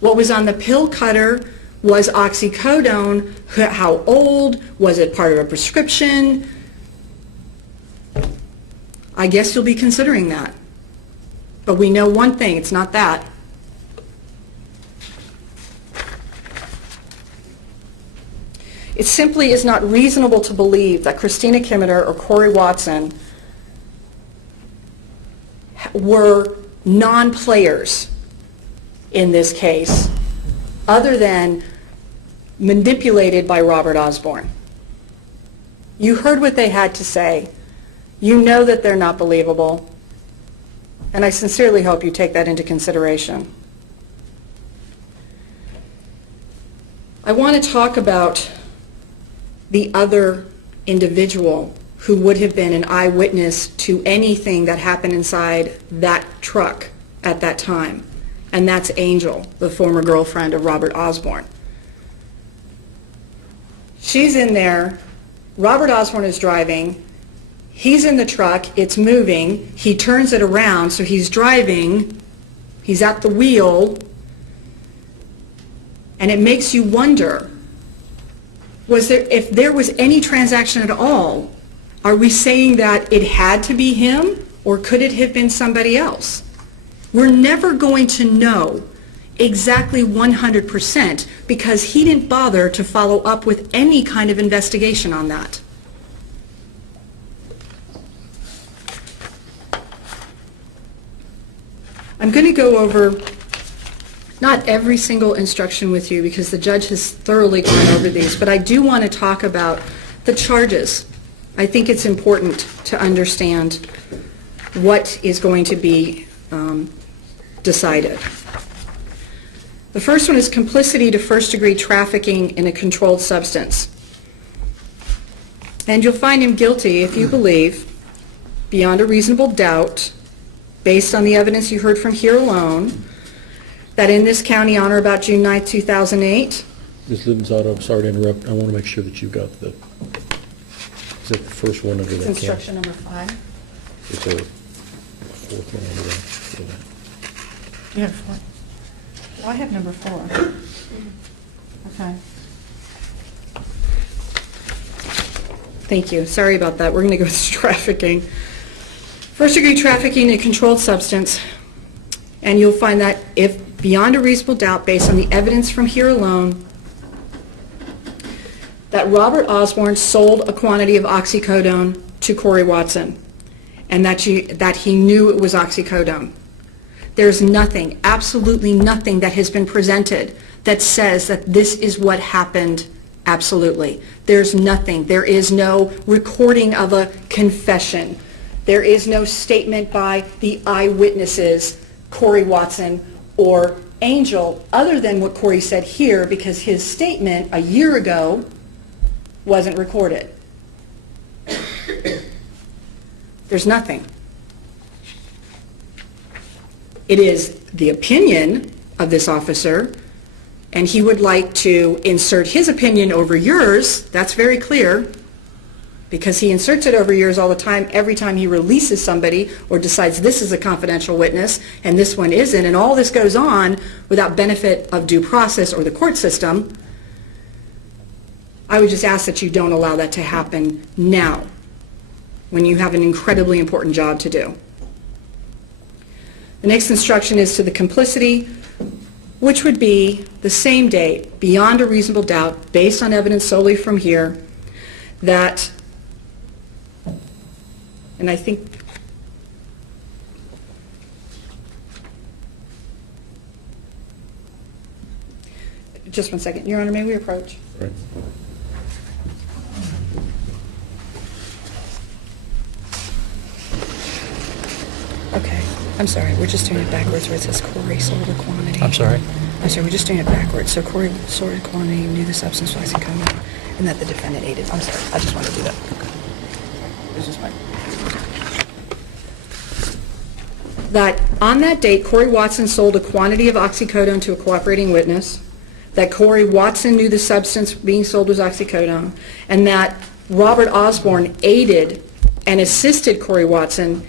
What was on the pill cutter was oxycodone. How old? Was it part of a prescription? I guess you'll be considering that. But we know one thing, it's not that. It simply is not reasonable to believe that Christina Kimeter or Corey Watson were non-players in this case, other than manipulated by Robert Osborne. You heard what they had to say. You know that they're not believable, and I sincerely hope you take that into consideration. I want to talk about the other individual who would have been an eyewitness to anything that happened inside that truck at that time, and that's Angel, the former girlfriend of Robert Osborne. She's in there. Robert Osborne is driving. He's in the truck. It's moving. He turns it around, so he's driving. He's at the wheel. And it makes you wonder, if there was any transaction at all, are we saying that it had to be him, or could it have been somebody else? We're never going to know exactly 100% because he didn't bother to follow up with any kind of investigation on that. I'm going to go over not every single instruction with you because the judge has thoroughly gone over these, but I do want to talk about the charges. I think it's important to understand what is going to be decided. The first one is complicity to first-degree trafficking in a controlled substance. And you'll find him guilty if you believe, beyond a reasonable doubt, based on the evidence you heard from here alone, that in this county on or about June 9th, 2008, Ms. Lidenzato, I'm sorry to interrupt. I want to make sure that you got the, is that the first one under that? instruction number 5. It's a fourth one under that. You have 4. Well, I have number 4. Okay. Thank you. Sorry about that. We're going to go with trafficking. First-degree trafficking in a controlled substance, and you'll find that if beyond a reasonable doubt, based on the evidence from here alone, that Robert Osborne sold a quantity of oxycodone to Corey Watson, and that he knew it was oxycodone. There's nothing, absolutely nothing that has been presented that says that this is what happened. Absolutely. There's nothing. There is no recording of a confession. There is no statement by the eyewitnesses, Corey Watson or Angel, other than what Corey said here, because his statement a year ago wasn't recorded. There's nothing. It is the opinion of this officer, and he would like to insert his opinion over yours. That's very clear, because he inserts it over yours all the time, every time he releases somebody or decides this is a confidential witness and this one isn't, and all this goes on without benefit of due process or the court system. I would just ask that you don't allow that to happen now, when you have an incredibly important job to do. The next instruction is to the complicity, which would be the same date, beyond a reasonable doubt, based on evidence solely from here, that, and I think, just one second, Your Honor, may we approach? Right. Okay, I'm sorry, we're just doing it backwards where it says Corey sold a quantity. I'm sorry. I'm sorry, we're just doing it backwards. So Corey sold a quantity, knew the substance was oxycodone, and that the defendant ate it. I'm sorry, I just wanted to do that. This is fine. That on that date, Corey Watson sold a quantity of oxycodone to a cooperating witness, that Corey Watson knew the substance being sold was oxycodone, and that Robert Osborne aided and assisted Corey Watson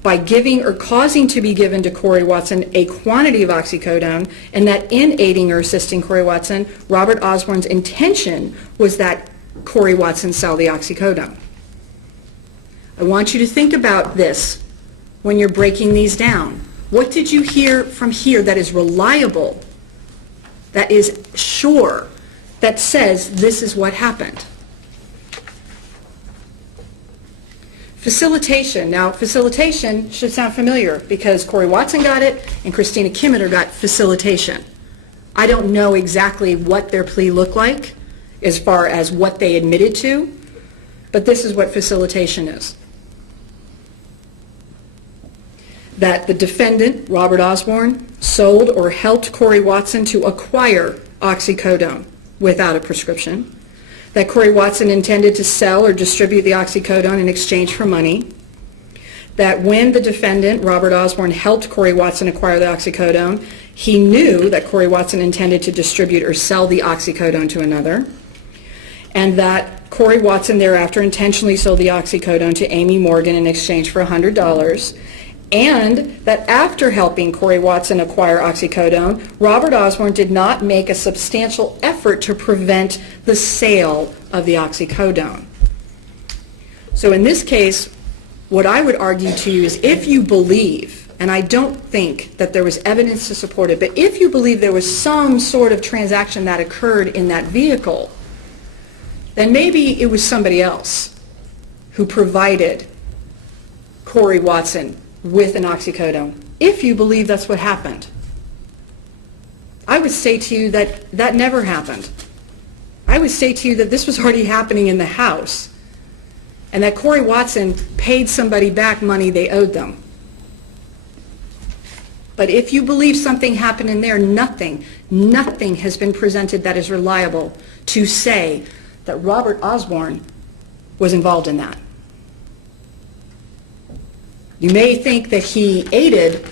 by giving or causing to be given to Corey Watson a quantity of oxycodone, and that in aiding or assisting Corey Watson, Robert Osborne's intention was that Corey Watson sell the oxycodone. I want you to think about this when you're breaking these down. What did you hear from here that is reliable, that is sure, that says this is what happened? Facilitation. Now, facilitation should sound familiar because Corey Watson got it and Christina Kimmeter got facilitation. I don't know exactly what their plea looked like as far as what they admitted to, but this is what facilitation is. That the defendant, Robert Osborne, sold or helped Corey Watson to acquire oxycodone without a prescription. That Corey Watson intended to sell or distribute the oxycodone in exchange for money. That when the defendant, Robert Osborne, helped Corey Watson acquire the oxycodone, he knew that Corey Watson intended to distribute or sell the oxycodone to another. And that Corey Watson thereafter intentionally sold the oxycodone to Amy Morgan in exchange for $100. And that after helping Corey Watson acquire oxycodone, Robert Osborne did not make a substantial effort to prevent the sale of the oxycodone. So in this case, what I would argue to you is if you believe, and I don't think that there was evidence to support it, but if you believe there was some sort of transaction that occurred in that vehicle, then maybe it was somebody else who provided Corey Watson with an oxycodone, if you believe that's what happened. I would say to you that that never happened. I would say to you that this was already happening in the house, and that Corey Watson paid somebody back money they owed them. But if you believe something happened in there, nothing has been presented that is reliable to say that Robert Osborne was involved in that. You may think that he aided,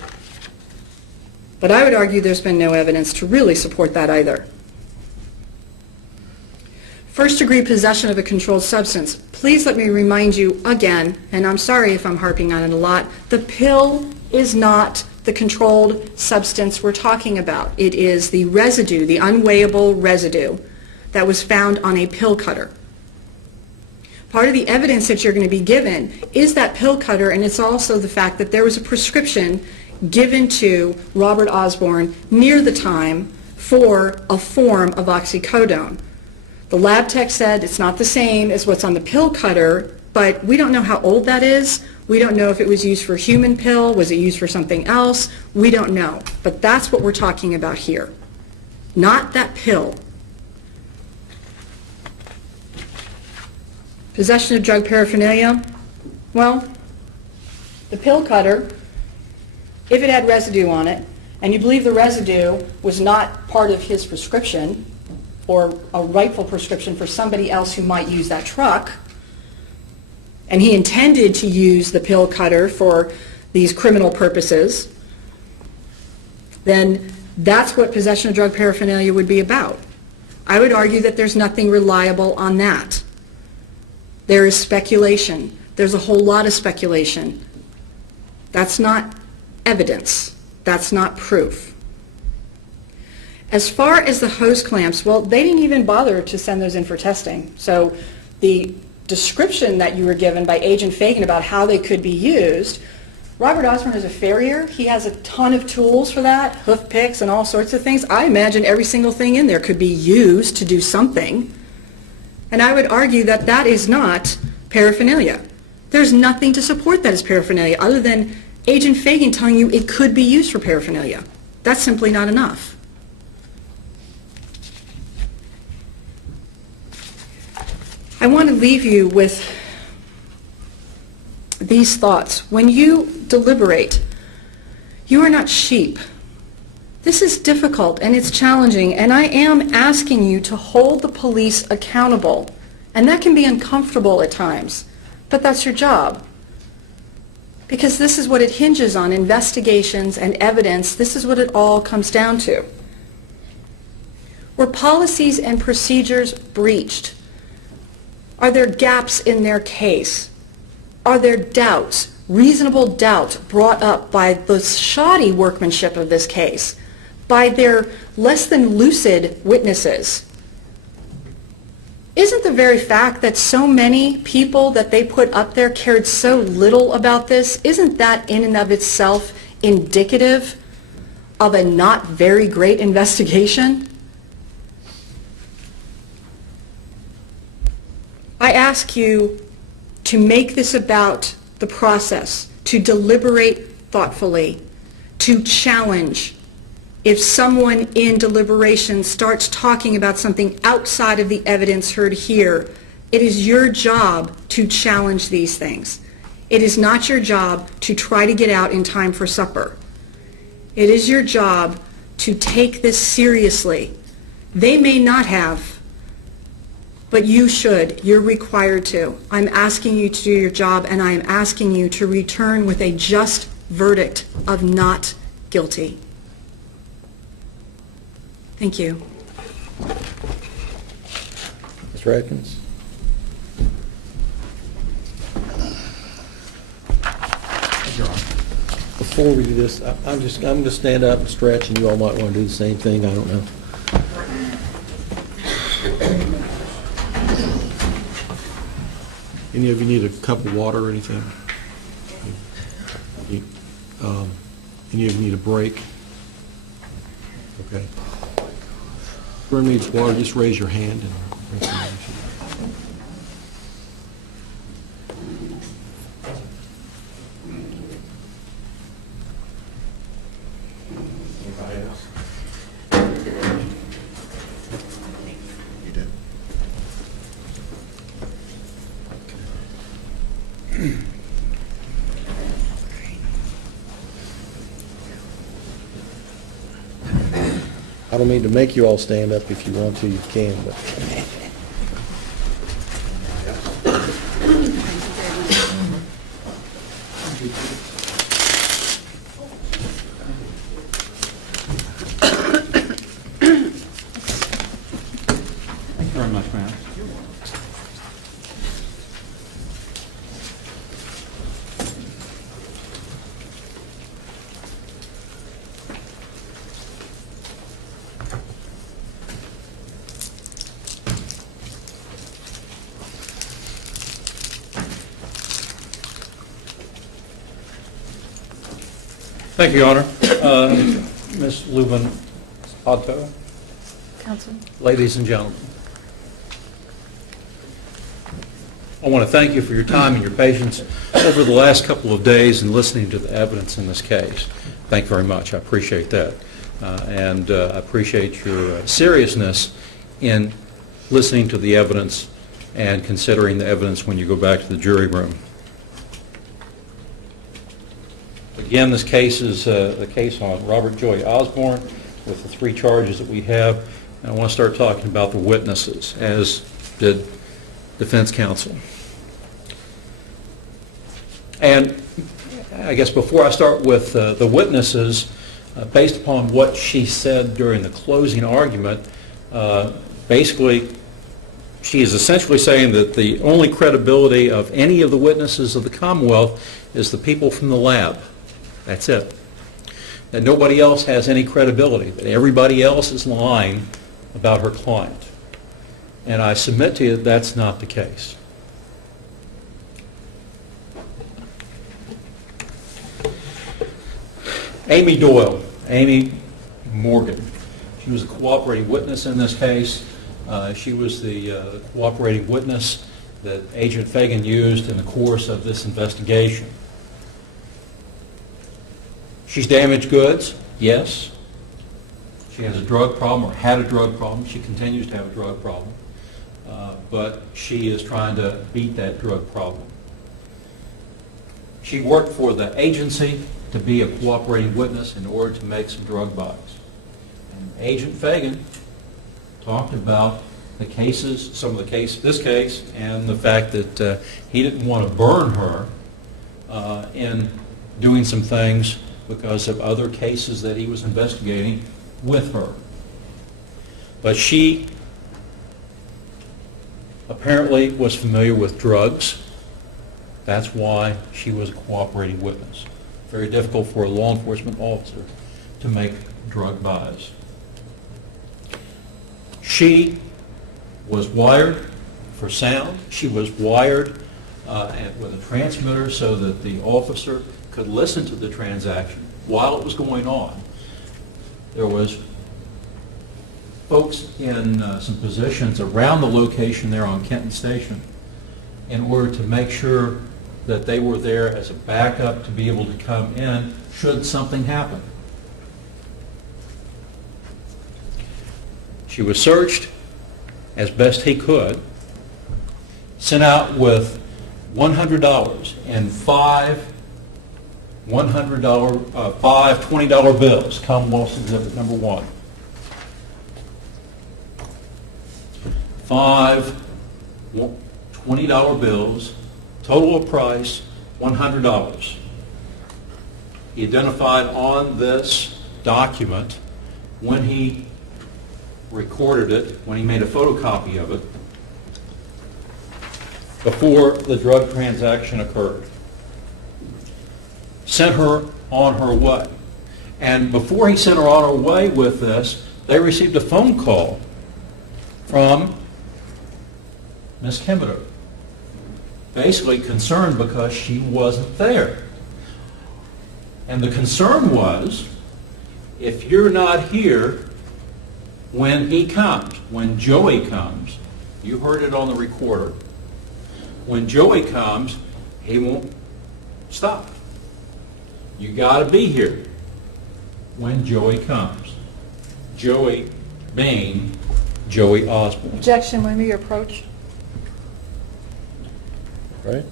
but I would argue there's been no evidence to really support that either. First-degree possession of a controlled substance. Please let me remind you again, and I'm sorry if I'm harping on it a lot, the pill is not the controlled substance we're talking about. It is the residue, the unweighable residue that was found on a pill cutter. Part of the evidence that you're going to be given is that pill cutter, and it's also the fact that there was a prescription given to Robert Osborne near the time for a form of oxycodone. The lab tech said it's not the same as what's on the pill cutter, but we don't know how old that is. We don't know if it was used for a human pill. Was it used for something else? We don't know. But that's what we're talking about here. Not that pill. Possession of drug paraphernalia? Well, the pill cutter, if it had residue on it, and you believe the residue was not part of his prescription or a rightful prescription for somebody else who might use that truck, and he intended to use the pill cutter for these criminal purposes, then that's what possession of drug paraphernalia would be about. I would argue that there's nothing reliable on that. There is speculation. There's a whole lot of speculation. That's not evidence. That's not proof. As far as the hose clamps, well, they didn't even bother to send those in for testing. So the description that you were given by Agent Fagan about how they could be used, Robert Osborne is a farrier. He has a ton of tools for that, hoof picks and all sorts of things. I imagine every single thing in there could be used to do something. And I would argue that that is not paraphernalia. There's nothing to support that as paraphernalia other than Agent Fagan telling you it could be used for paraphernalia. That's simply not enough. I want to leave you with these thoughts. When you deliberate, you are not sheep. This is difficult and it's challenging, and I am asking you to hold the police accountable. And that can be uncomfortable at times, but that's your job. Because this is what it hinges on, investigations and evidence. This is what it all comes down to. Were policies and procedures breached? Are there gaps in their case? Are there doubts, reasonable doubt brought up by the shoddy workmanship of this case, by their less than lucid witnesses? Isn't the very fact that so many people that they put up there cared so little about this, isn't that in and of itself indicative of a not very great investigation? I ask you to make this about the process, to deliberate thoughtfully, to challenge. If someone in deliberation starts talking about something outside of the evidence heard here, it is your job to challenge these things. It is not your job to try to get out in time for supper. It is your job to take this seriously. They may not have, but you should. You're required to. I'm asking you to do your job, and I am asking you to return with a just verdict of not guilty. Thank you. Mr. Atkins? Before we do this, I'm going to stand up and stretch, and you all might want to do the same thing. I don't know. Any of you need a cup of water or anything? Any of you need a break? Okay. If anyone needs water, just raise your hand and bring some in. Anybody else? You did. I don't mean to make you all stand up. If you want to, you can, but. Thank you very much, ma'am. Thank you, Your Honor. Ms. Lubin Otto, Counsel. ladies and gentlemen. I want to thank you for your time and your patience over the last couple of days in listening to the evidence in this case. Thank you very much. I appreciate that. And I appreciate your seriousness in listening to the evidence and considering the evidence when you go back to the jury room. Again, this case is the case on Robert Joey Osborne with the 3 charges that we have. And I want to start talking about the witnesses, as did defense counsel. And I guess before I start with the witnesses, based upon what she said during the closing argument, basically she is essentially saying that the only credibility of any of the witnesses of the Commonwealth is the people from the lab. That's it. That nobody else has any credibility, that everybody else is lying about her client. And I submit to you that that's not the case. Amy Doyle, Amy Morgan. She was a cooperating witness in this case. She was the cooperating witness that Agent Fagan used in the course of this investigation. She's damaged goods, yes. She has a drug problem or had a drug problem. She continues to have a drug problem. But she is trying to beat that drug problem. She worked for the agency to be a cooperating witness in order to make some drug buys. And Agent Fagan talked about the cases, some of the cases, this case, and the fact that he didn't want to burn her in doing some things because of other cases that he was investigating with her. But she apparently was familiar with drugs. That's why she was a cooperating witness. Very difficult for a law enforcement officer to make drug buys. She was wired for sound. She was wired with a transmitter so that the officer could listen to the transaction while it was going on. There was folks in some positions around the location there on Kenton Station in order to make sure that they were there as a backup to be able to come in should something happen. She was searched as best he could, sent out with $100 in five $20 bills, Commonwealth's Exhibit Number 1. 5 $20 bills, total of price $100. He identified on this document when he recorded it, when he made a photocopy of it, before the drug transaction occurred. Sent her on her way. And before he sent her on her way with this, they received a phone call from Miss Kimmeter, basically concerned because she wasn't there. And the concern was, if you're not here when he comes, when Joey comes, you heard it on the recorder, when Joey comes, he won't stop. You got to be here when Joey comes. Joey being Joey Osborne. Objection, when we approach. Right?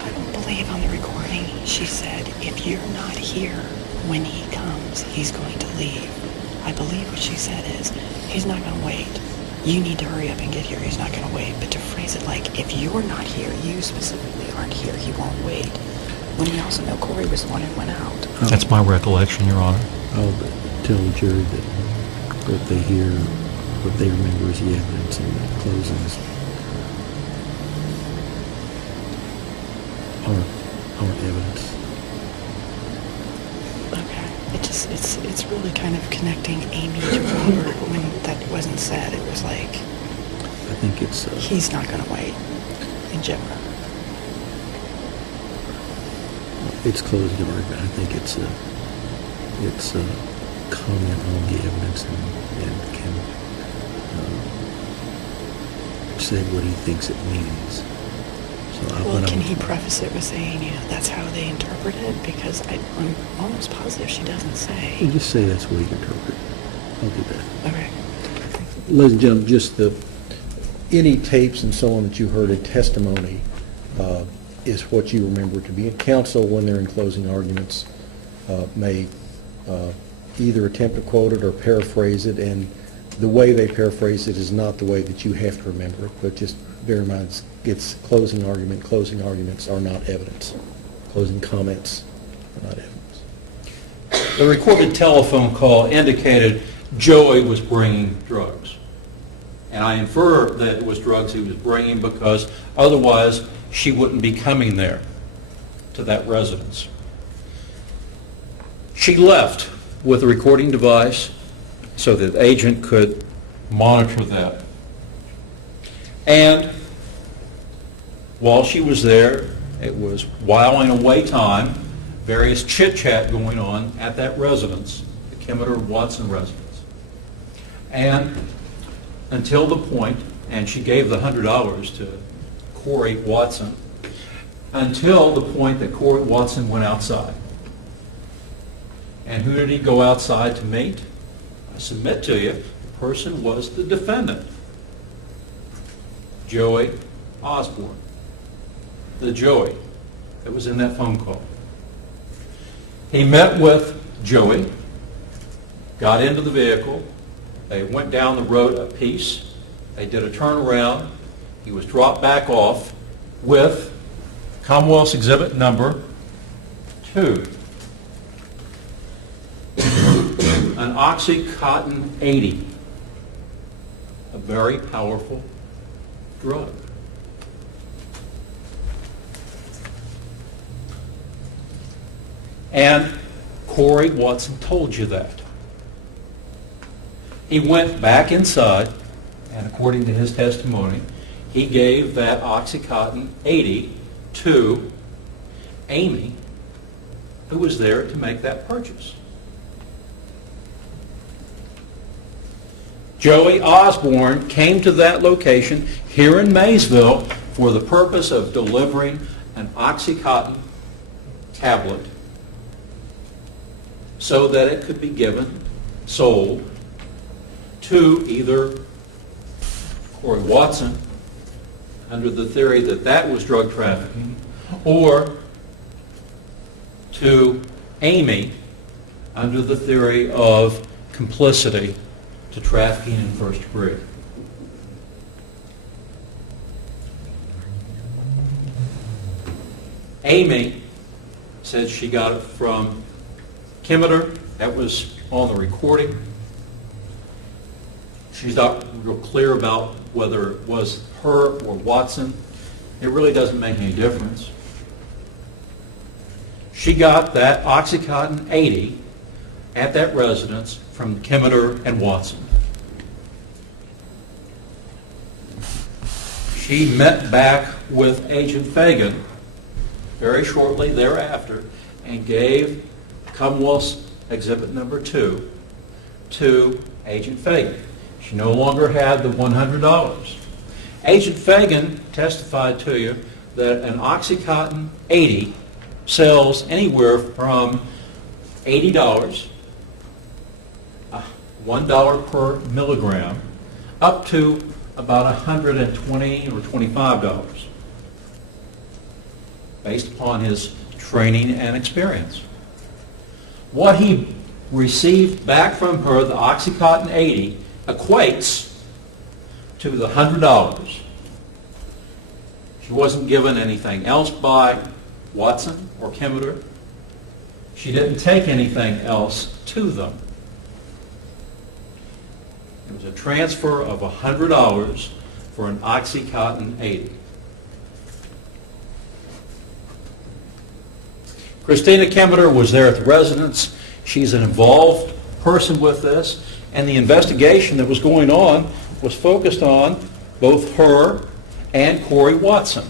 I don't believe on the recording she said, if you're not here when he comes, he's going to leave. I believe what she said is, he's not going to wait. You need to hurry up and get here. He's not going to wait. But to phrase it like, if you're not here, you specifically aren't here, he won't wait. When we also know Corey was the one who went out. That's my recollection, Your Honor. I'll tell the jury that what they hear, what they remember is the evidence in the closings aren't evidence. Okay. It's really kind of connecting Amy to Robert when that wasn't said. It was like, I think it's... he's not going to wait. in general. It's closing argument. I think it's a comment on the evidence and can say what he thinks it means. So Well, can he preface it with saying, that's how they interpret it? Because I'm almost positive she doesn't say. We'll just say that's what he interpreted. I'll do that. Okay. Ladies and gentlemen, just any tapes and so on that you heard in testimony is what you remember to be. And counsel, when they're in closing arguments, may either attempt to quote it or paraphrase it, and the way they paraphrase it is not the way that you have to remember it, but just bear in mind it's closing argument. Closing arguments are not evidence. Closing comments are not evidence. The recorded telephone call indicated Joey was bringing drugs. And I infer that it was drugs he was bringing because otherwise she wouldn't be coming there to that residence. She left with a recording device so that the agent could monitor that. And while she was there, it was whiling away time, various chit-chat going on at that residence, the Kemeter-Watson residence. And until the point, and she gave the $100 to Corey Watson, until the point that Corey Watson went outside. And who did he go outside to meet? I submit to you, the person was the defendant, Joey Osborne, the Joey that was in that phone call. He met with Joey, got into the vehicle, they went down the road a piece, they did a turnaround, he was dropped back off with Commonwealth's Exhibit number 2. An Oxycontin 80, a very powerful drug. And Corey Watson told you that. He went back inside, and according to his testimony, he gave that Oxycontin 80 to Amy, who was there to make that purchase. Joey Osborne came to that location here in Maysville for the purpose of delivering an Oxycontin tablet so that it could be given, sold, to either Corey Watson under the theory that that was drug trafficking, or to Amy under the theory of complicity to trafficking in first degree. Amy said she got it from Kemeter. That was on the recording. She's not real clear about whether it was her or Watson. It really doesn't make any difference. She got that Oxycontin 80 at that residence from Kemeter and Watson. She met back with Agent Fagan very shortly thereafter and gave Commonwealth's Exhibit number 2 to Agent Fagan. She no longer had the $100. Agent Fagan testified to you that an Oxycontin 80 sells anywhere from $80, $1 per milligram, up to about $120 or $25, based upon his training and experience. What he received back from her, the Oxycontin 80, equates to the $100. She wasn't given anything else by Watson or Kemeter. She didn't take anything else to them. It was a transfer of $100 for an Oxycontin 80. Christina Kemeter was there at the residence. She's an involved person with this, and the investigation that was going on was focused on both her and Corey Watson.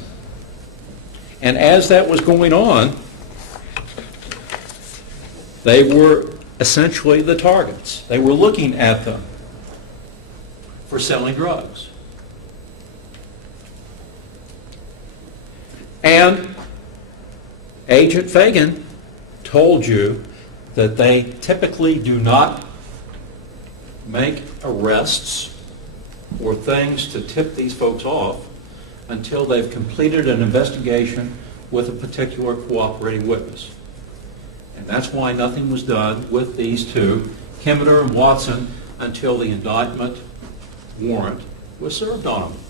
And as that was going on, they were essentially the targets. They were looking at them for selling drugs. And Agent Fagan told you that they typically do not make arrests or things to tip these folks off until they've completed an investigation with a particular cooperating witness. And that's why nothing was done with these two, Kimeter and Watson, until the indictment warrant was served on them.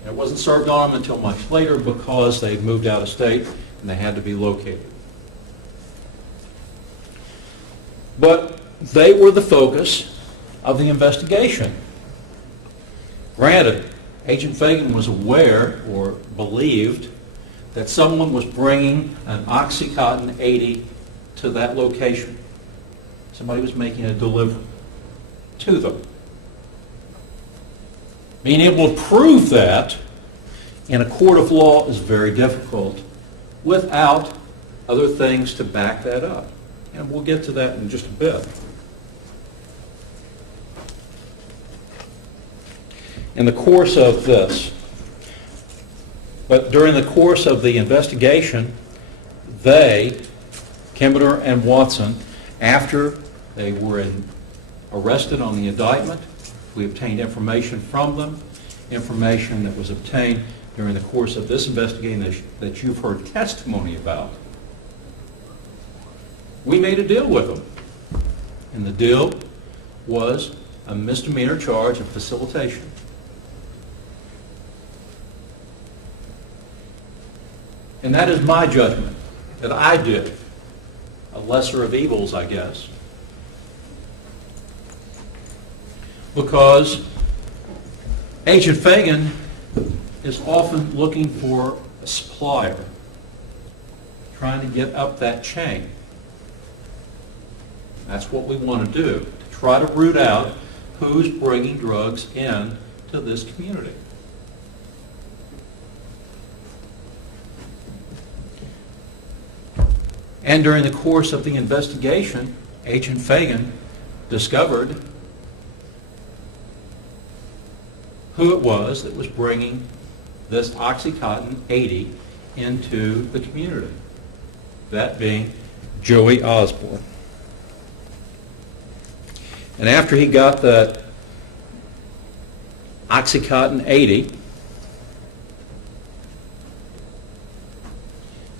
And it wasn't served on them until much later because they'd moved out of state and they had to be located. But they were the focus of the investigation. Granted, Agent Fagan was aware or believed that someone was bringing an Oxycontin 80 to that location. Somebody was making a delivery to them. Being able to prove that in a court of law is very difficult without other things to back that up. And we'll get to that in just a bit. In the course of this, but during the course of the investigation, they, Kimeter and Watson, after they were arrested on the indictment, we obtained information from them, information that was obtained during the course of this investigation that you've heard testimony about. We made a deal with them, and the deal was a misdemeanor charge of facilitation. And that is my judgment, that I did. A lesser of evils, I guess. Because Agent Fagan is often looking for a supplier, trying to get up that chain. That's what we want to do, to try to root out who's bringing drugs in to this community. And during the course of the investigation, Agent Fagan discovered who it was that was bringing this Oxycontin 80 into the community. That being Joey Osborne. And after he got that Oxycontin 80,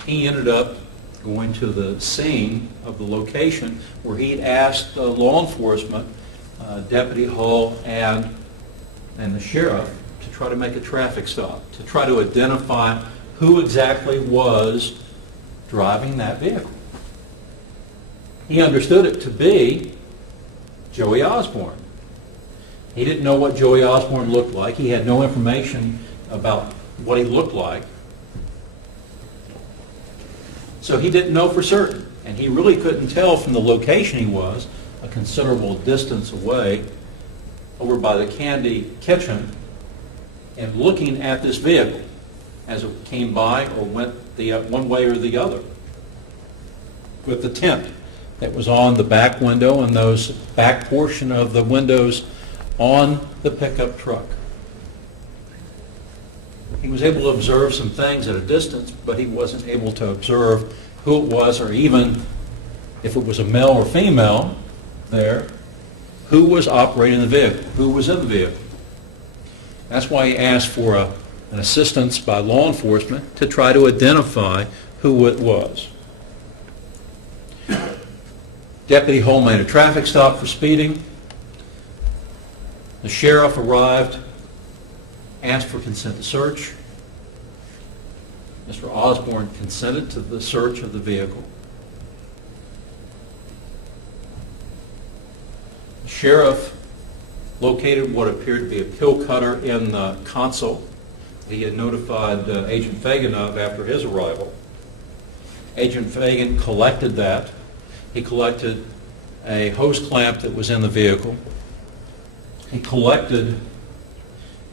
he ended up going to the scene of the location where he had asked law enforcement, Deputy Hull and the sheriff, to try to make a traffic stop, to try to identify who exactly was driving that vehicle. He understood it to be Joey Osborne. He didn't know what Joey Osborne looked like. He had no information about what he looked like. So he didn't know for certain, and he really couldn't tell from the location he was, a considerable distance away, over by the candy kitchen, and looking at this vehicle as it came by or went the one way or the other, with the tint that was on the back window and those back portion of the windows on the pickup truck. He was able to observe some things at a distance, but he wasn't able to observe who it was, or even if it was a male or female there, who was operating the vehicle, who was in the vehicle. That's why he asked for an assistance by law enforcement to try to identify who it was. Deputy Hull made a traffic stop for speeding. The sheriff arrived, asked for consent to search. Mr. Osborne consented to the search of the vehicle. The sheriff located what appeared to be a pill cutter in the console he had notified Agent Fagan of after his arrival. Agent Fagan collected that. He collected a hose clamp that was in the vehicle. He collected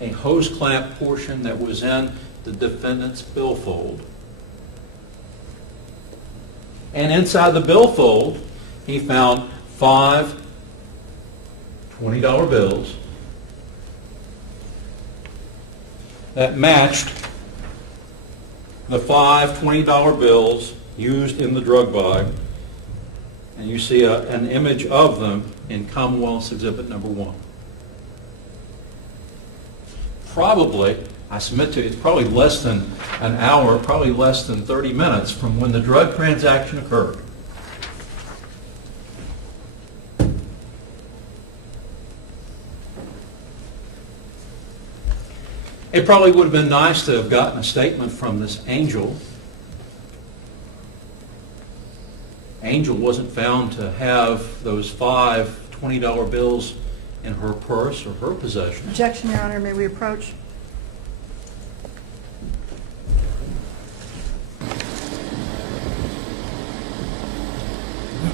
a hose clamp portion that was in the defendant's billfold. And inside the billfold, he found 5 $20 bills that matched the 5 $20 bills used in the drug buy. And you see an image of them in Commonwealth's Exhibit Number 1. Probably, I submit to you, it's probably less than an hour, probably less than 30 minutes from when the drug transaction occurred. It probably would have been nice to have gotten a statement from this Angel. Angel wasn't found to have those 5 $20 bills in her purse or her possession. Objection, Your Honor. May we approach?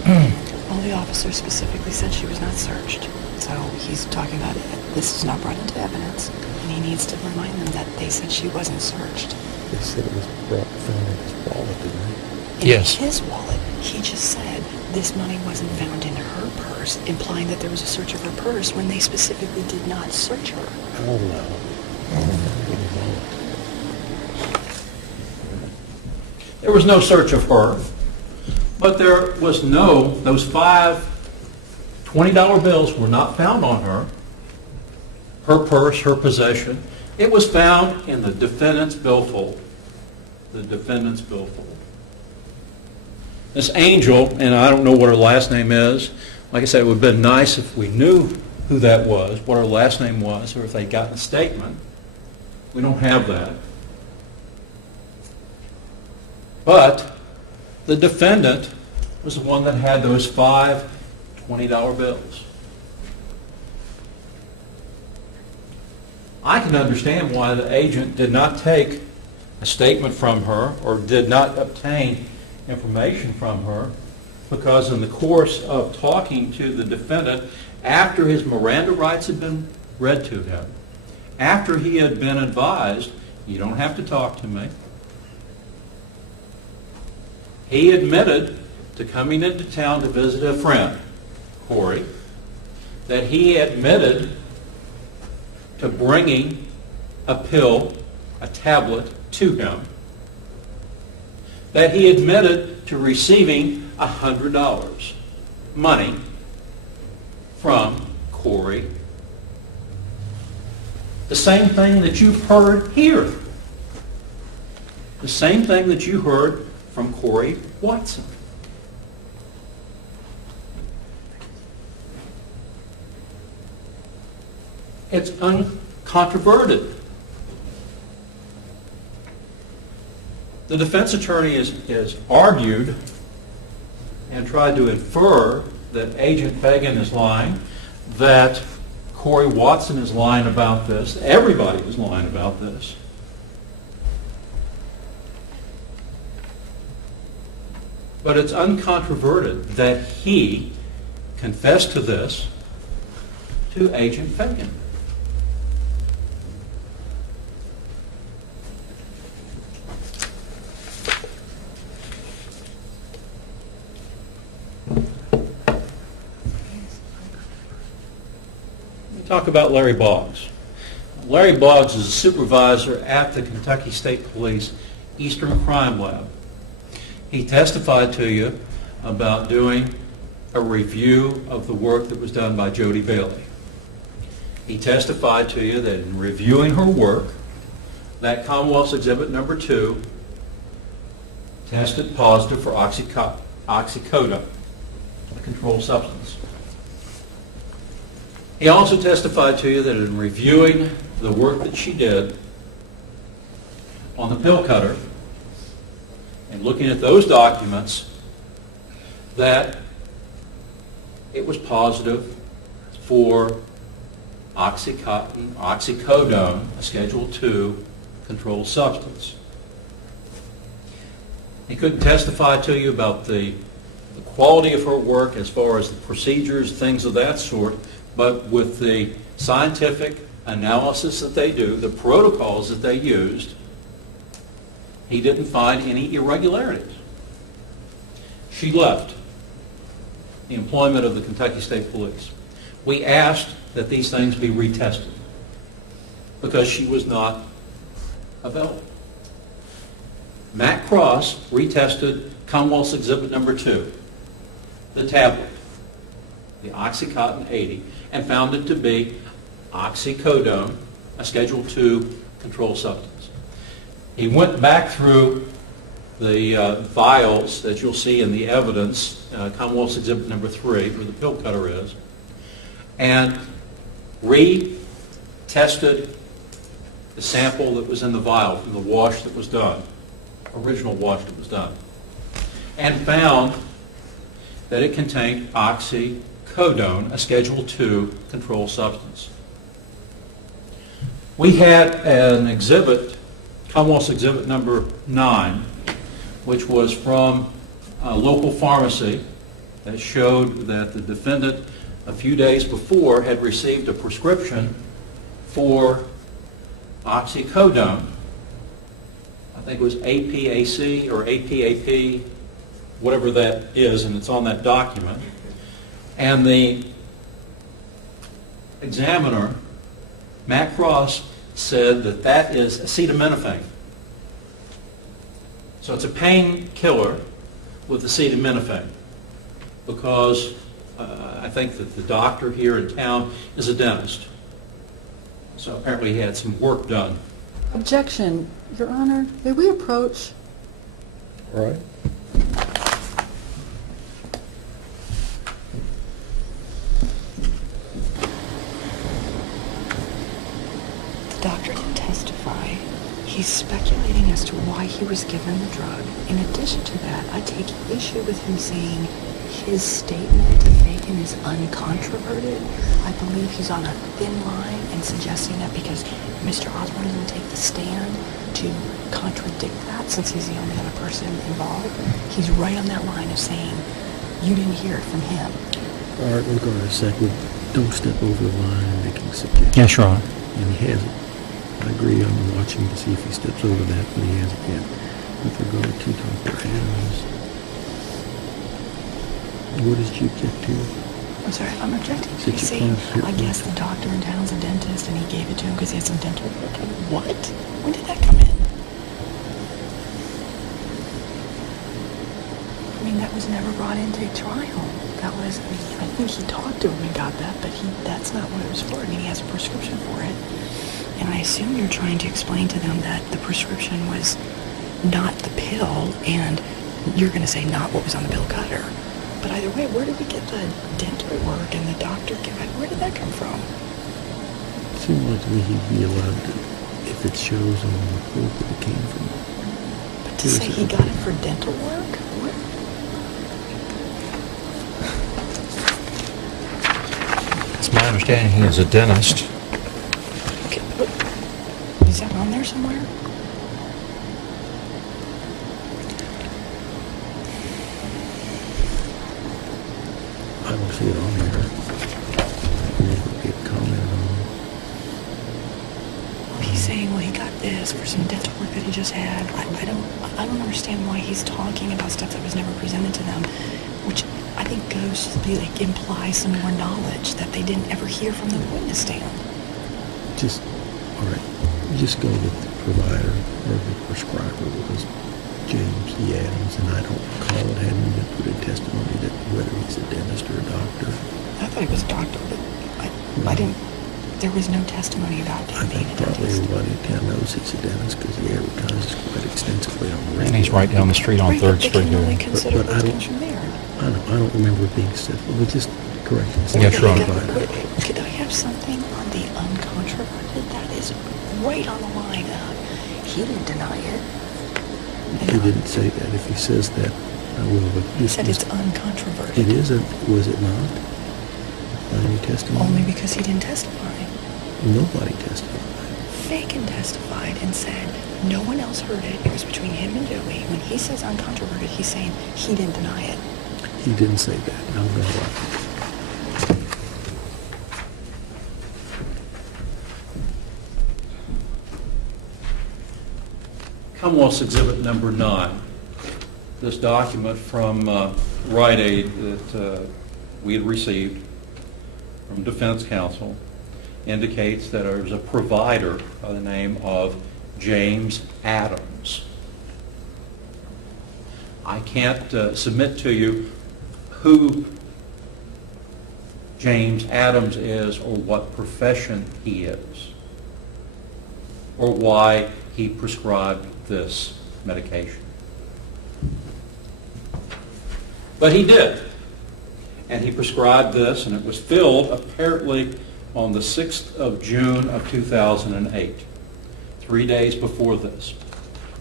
Well, the officer specifically said she was not searched. So he's talking about it. This is not brought into evidence. And he needs to remind them that they said she wasn't searched. They said it was found in his wallet, didn't they? In Yes. his wallet, he just said this money wasn't found in her purse, implying that there was a search of her purse when they specifically did not search her. Oh, no. There was no search of her, but there was those 5 $20 bills were not found on her, her purse, her possession. It was found in the defendant's billfold. The defendant's billfold. This Angel, and I don't know what her last name is, like I said, it would have been nice if we knew who that was, what her last name was, or if they'd gotten a statement. We don't have that. But the defendant was the one that had those 5 $20 bills. I can understand why the agent did not take a statement from her or did not obtain information from her, because in the course of talking to the defendant, after his Miranda rights had been read to him, after he had been advised, you don't have to talk to me, he admitted to coming into town to visit a friend, Corey, that he admitted to bringing a pill, a tablet, to him, that he admitted to receiving $100 money from Corey. The same thing that you've heard here. The same thing that you heard from Corey Watson. It's uncontroverted. The defense attorney has argued and tried to infer that Agent Fagan is lying, that Corey Watson is lying about this, everybody is lying about this. But it's uncontroverted that he confessed to this to Agent Fagan. Talk about Larry Boggs. Larry Boggs is a supervisor at the Kentucky State Police Eastern Crime Lab. He testified to you about doing a review of the work that was done by Jody Bailey. He testified to you that in reviewing her work, that Commonwealth's Exhibit Number 2 tested positive for oxycodone, a controlled substance. He also testified to you that in reviewing the work that she did on the pill cutter and looking at those documents, that it was positive for oxycodone, a Schedule II controlled substance. He couldn't testify to you about the quality of her work as far as the procedures, things of that sort, but with the scientific analysis that they do, the protocols that they used, he didn't find any irregularities. She left the employment of the Kentucky State Police. We asked that these things be retested because she was not available. Matt Cross retested Commonwealth's Exhibit Number 2, the tablet, the Oxycontin 80, and found it to be oxycodone, a Schedule II controlled substance. He went back through the vials that you'll see in the evidence, Commonwealth's Exhibit Number 3, where the pill cutter is, and retested the sample that was in the vial from the wash that was done, original wash that was done, and found that it contained oxycodone, a Schedule II controlled substance. We had an exhibit, Commonwealth's Exhibit Number 9, which was from a local pharmacy that showed that the defendant a few days before had received a prescription for oxycodone. I think it was APAC or APAP, whatever that is, and it's on that document. And the examiner, Matt Cross, said that that is acetaminophen. So it's a painkiller with acetaminophen because I think that the doctor here in town is a dentist. So apparently he had some work done. Objection, Your Honor. May we approach? All right. The doctor can testify. He's speculating as to why he was given the drug. In addition to that, I take issue with him saying his statement to Fagan is uncontroverted. I believe he's on a thin line in suggesting that because Mr. Osborne didn't take the stand to contradict that since he's the only other person involved. He's right on that line of saying, you didn't hear it from him. All right, we're going to second. Don't step over the line and making suggestions. Yes, Your Honor. And he hasn't. I agree, I'm watching to see if he steps over that, but he hasn't yet. With regard to Dr. Adams, what did you object to? I'm sorry, I'm objecting. Sit He's your saying, phone. I guess the doctor in town's a dentist and he gave it to him because he had some dental work. What? When did that come in? I mean, that was never brought into trial. That was, I think he talked to him and got that, but that's not what it was for. I mean, he has a prescription for it. And I assume you're trying to explain to them that the prescription was not the pill, and you're going to say not what was on the pill cutter. But either way, where did we get the dental work and the doctor? Where did that come from? It seemed like to me he'd be allowed to, if it shows on the report that it came from. But to say he got it for dental work? What? It's my understanding he is a dentist. Okay, is that on there somewhere? I don't see it on here. Never get commented on. He's saying, well, he got this for some dental work that he just had. I don't understand why he's talking about stuff that was never presented to them, which I think goes to like imply some more knowledge that they didn't ever hear from the witness stand. Just, all right, just go with the provider or the prescriber was James E. Adams, and I don't recall it hadn't been put in testimony that whether he's a dentist or a doctor. I thought he was a doctor, but I didn't. There was no testimony about I him being think a probably dentist. everybody in town knows he's a dentist because he advertises quite extensively on the radio. And he's right down the street on Right, 3rd but they Street can only here. consider But I what don't- comes from there. I don't remember it being said, but just correct me. Yes, Your Honor. Could I have something on the uncontroverted that is right on the line of he didn't deny it? He didn't say that. If he says that, I will, but He just. said it's uncontroverted. It isn't, was it not? By any testimony? Only because he didn't testify. Nobody testified. Fagan testified and said no one else heard it. It was between him and Joey. When he says uncontroverted, he's saying he didn't deny it. He didn't say that. I'm going to lie. Commonwealth's Exhibit Number 9. This document from Rite Aid that we had received from Defense Counsel indicates that there was a provider by the name of James Adams. I can't submit to you who James Adams is or what profession he is or why he prescribed this medication. But he did. And he prescribed this, and it was filled apparently on the 6th of June of 2008, 3 days before this.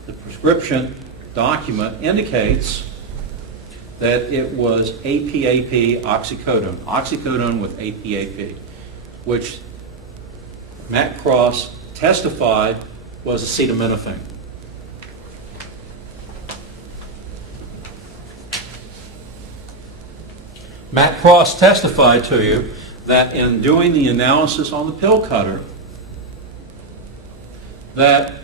The prescription document indicates that it was APAP oxycodone with APAP, which Matt Cross testified was acetaminophen. Matt Cross testified to you that in doing the analysis on the pill cutter, that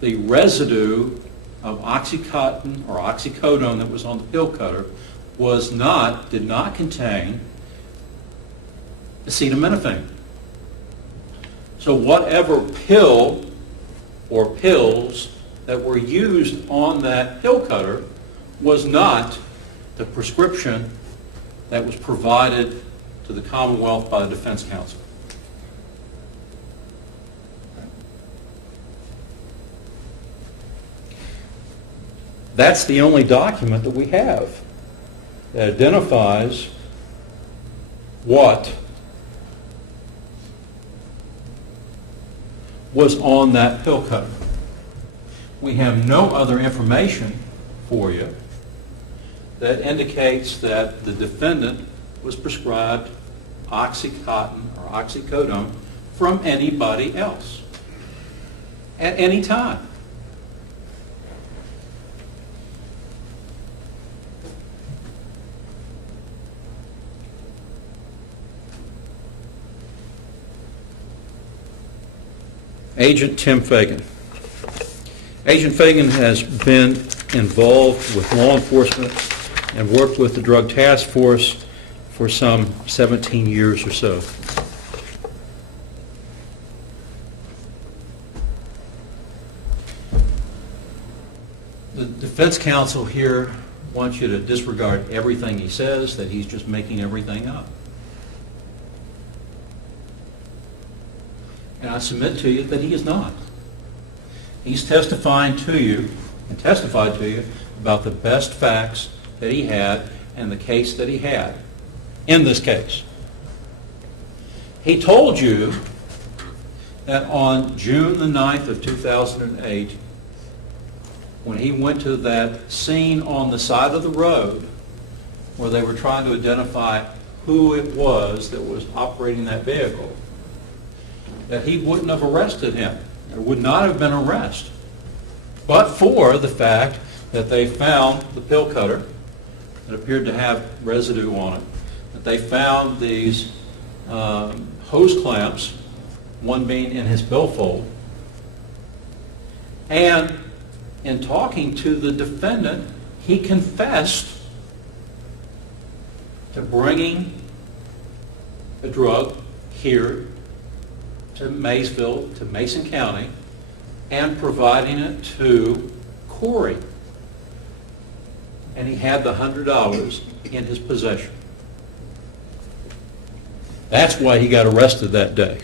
the residue of Oxycontin or oxycodone that was on the pill cutter did not contain acetaminophen. So whatever pill or pills that were used on that pill cutter was not the prescription that was provided to the Commonwealth by the Defense Counsel. That's the only document that we have that identifies what was on that pill cutter. We have no other information for you that indicates that the defendant was prescribed Oxycontin or oxycodone from anybody else at any time. Agent Tim Fagan. Agent Fagan has been involved with law enforcement and worked with the Drug Task Force for some 17 years or so. The defense counsel here wants you to disregard everything he says, that he's just making everything up. And I submit to you that he is not. He's testifying to you and testified to you about the best facts that he had and the case that he had in this case. He told you that on June the 9th of 2008, when he went to that scene on the side of the road where they were trying to identify who it was that was operating that vehicle, that he wouldn't have arrested him. There would not have been an arrest, but for the fact that they found the pill cutter that appeared to have residue on it, that they found these hose clamps, one being in his billfold, and in talking to the defendant, he confessed to bringing the drug here to Maysville, to Mason County, and providing it to Corey. And he had the $100 in his possession. That's why he got arrested that day.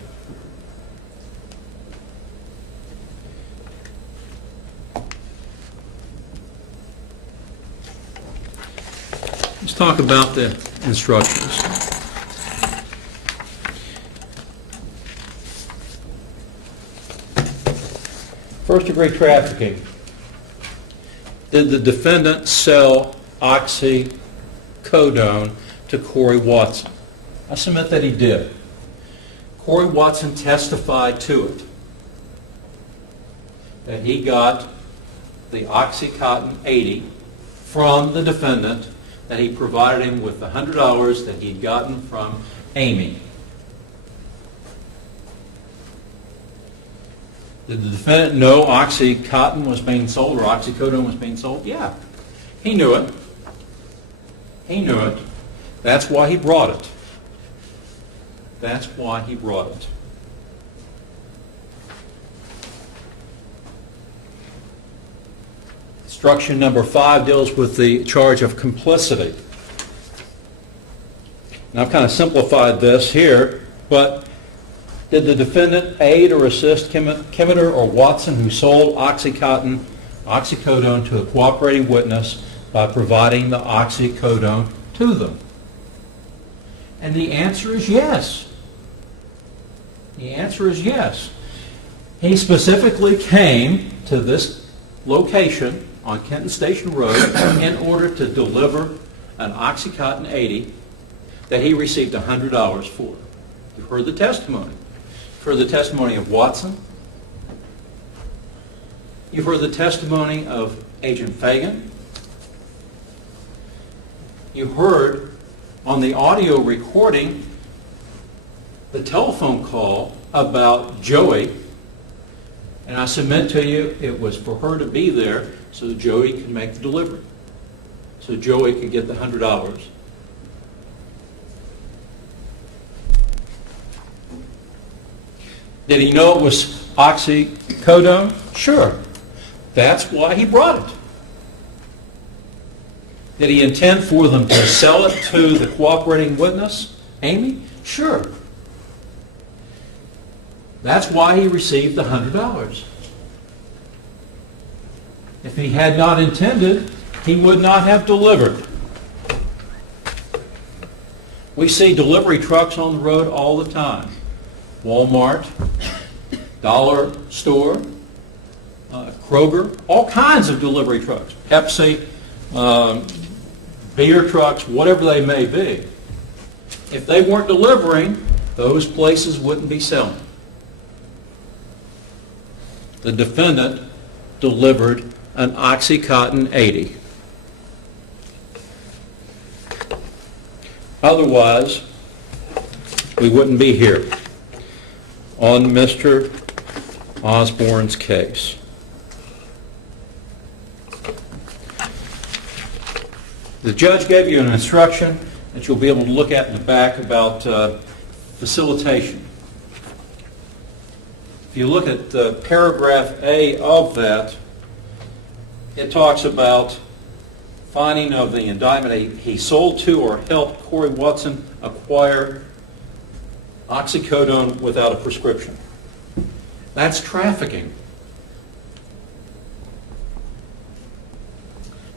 Let's talk about the instructions. First-degree trafficking. Did the defendant sell oxycodone to Corey Watson? I submit that he did. Corey Watson testified to it, that he got the Oxycontin 80 from the defendant, that he provided him with the $100 that he'd gotten from Amy. Did the defendant know OxyContin was being sold or oxycodone was being sold? Yeah. He knew it. He knew it. That's why he brought it. That's why he brought it. Instruction number 5 deals with the charge of complicity. Now, I've kind of simplified this here, but did the defendant aid or assist Kimeter or Watson, who sold oxycodone to a cooperating witness, by providing the oxycodone to them? And the answer is yes. The answer is yes. He specifically came to this location on Kenton Station Road in order to deliver an OxyContin 80 that he received $100 for. You've heard the testimony. You've heard the testimony of Watson. You've heard the testimony of Agent Fagan. You heard on the audio recording the telephone call about Joey, and I submit to you it was for her to be there so that Joey could make the delivery, so Joey could get the $100. Did he know it was oxycodone? Sure. That's why he brought it. Did he intend for them to sell it to the cooperating witness, Amy? Sure. That's why he received the $100. If he had not intended, he would not have delivered. We see delivery trucks on the road all the time. Walmart, Dollar Store, Kroger, all kinds of delivery trucks. Pepsi, beer trucks, whatever they may be. If they weren't delivering, those places wouldn't be selling. The defendant delivered an OxyContin 80. Otherwise, we wouldn't be here on Mr. Osborne's case. The judge gave you an instruction that you'll be able to look at in the back about facilitation. If you look at paragraph A of that, it talks about finding of the indictment. He sold to or helped Corey Watson acquire oxycodone without a prescription. That's trafficking.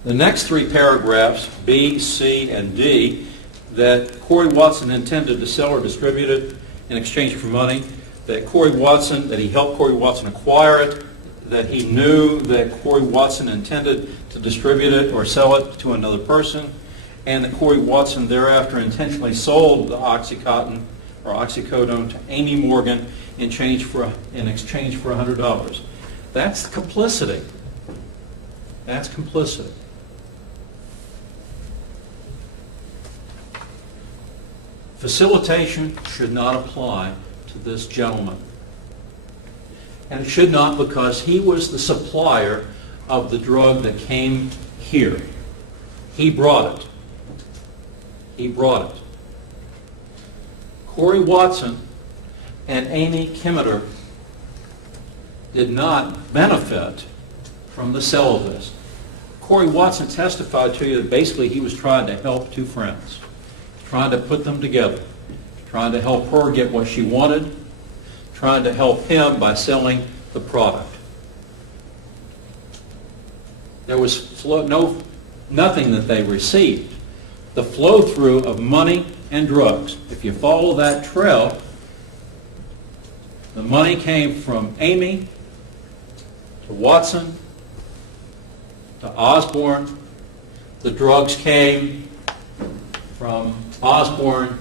The next three paragraphs, B, C, and D, that Corey Watson intended to sell or distribute it in exchange for money, that he helped Corey Watson acquire it, that he knew that Corey Watson intended to distribute it or sell it to another person, and that Corey Watson thereafter intentionally sold the OxyContin or oxycodone to Amy Morgan in exchange for $100. That's complicity. That's complicity. Facilitation should not apply to this gentleman. And it should not, because he was the supplier of the drug that came here. He brought it. He brought it. Corey Watson and Amy Kimeter did not benefit from the sale of this. Corey Watson testified to you that basically he was trying to help two friends, trying to put them together, trying to help her get what she wanted, trying to help him by selling the product. There was nothing that they received. The flow-through of money and drugs. If you follow that trail, the money came from Amy to Watson to Osborne. The drugs came from Osborne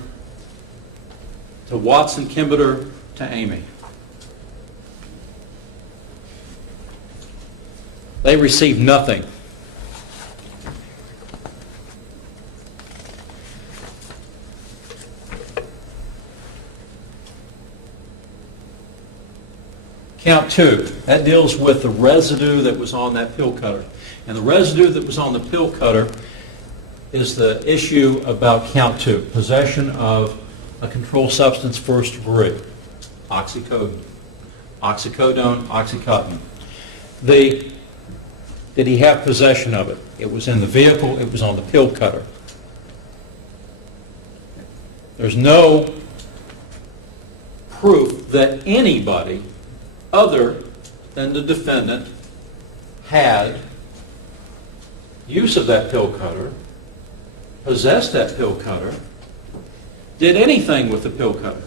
to Watson, Kimeter, to Amy. They received nothing. Count 2, that deals with the residue that was on that pill cutter. And the residue that was on the pill cutter is the issue about count 2, possession of a controlled substance first degree, oxycodone, oxycontin. Did he have possession of it? It was in the vehicle, it was on the pill cutter. There's no proof that anybody other than the defendant had use of that pill cutter, possessed that pill cutter, did anything with the pill cutter.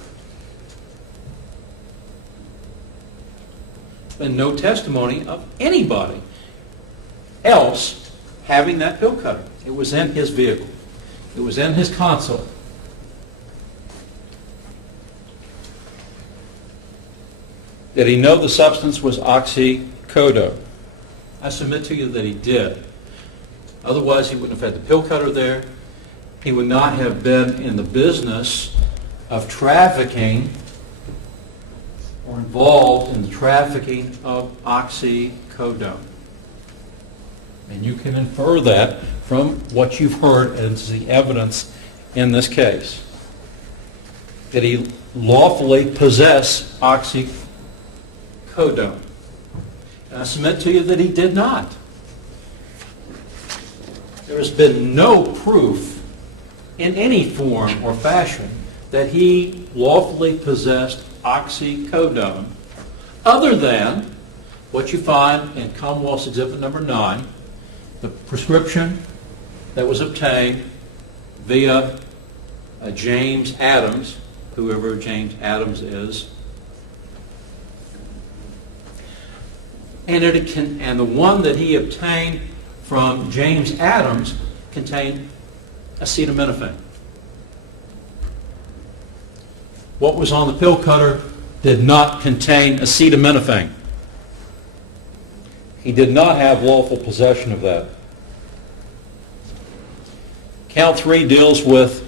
And no testimony of anybody else having that pill cutter. It was in his vehicle. It was in his console. Did he know the substance was oxycodone? I submit to you that he did. Otherwise, he wouldn't have had the pill cutter there. He would not have been in the business of trafficking or involved in the trafficking of oxycodone. And you can infer that from what you've heard as the evidence in this case. Did he lawfully possess oxycodone? And I submit to you that he did not. There has been no proof in any form or fashion that he lawfully possessed oxycodone other than what you find in Commonwealth's Exhibit Number 9, the prescription that was obtained via James Adams, whoever James Adams is, and the one that he obtained from James Adams contained acetaminophen. What was on the pill cutter did not contain acetaminophen. He did not have lawful possession of that. Count 3 deals with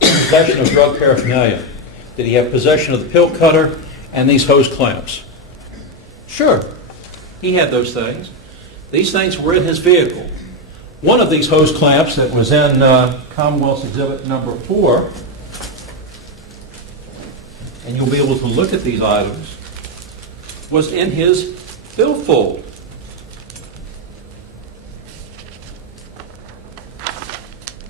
possession of drug paraphernalia. Did he have possession of the pill cutter and these hose clamps? Sure, he had those things. These things were in his vehicle. One of these hose clamps that was in Commonwealth's Exhibit Number 4, and you'll be able to look at these items, was in his billfold.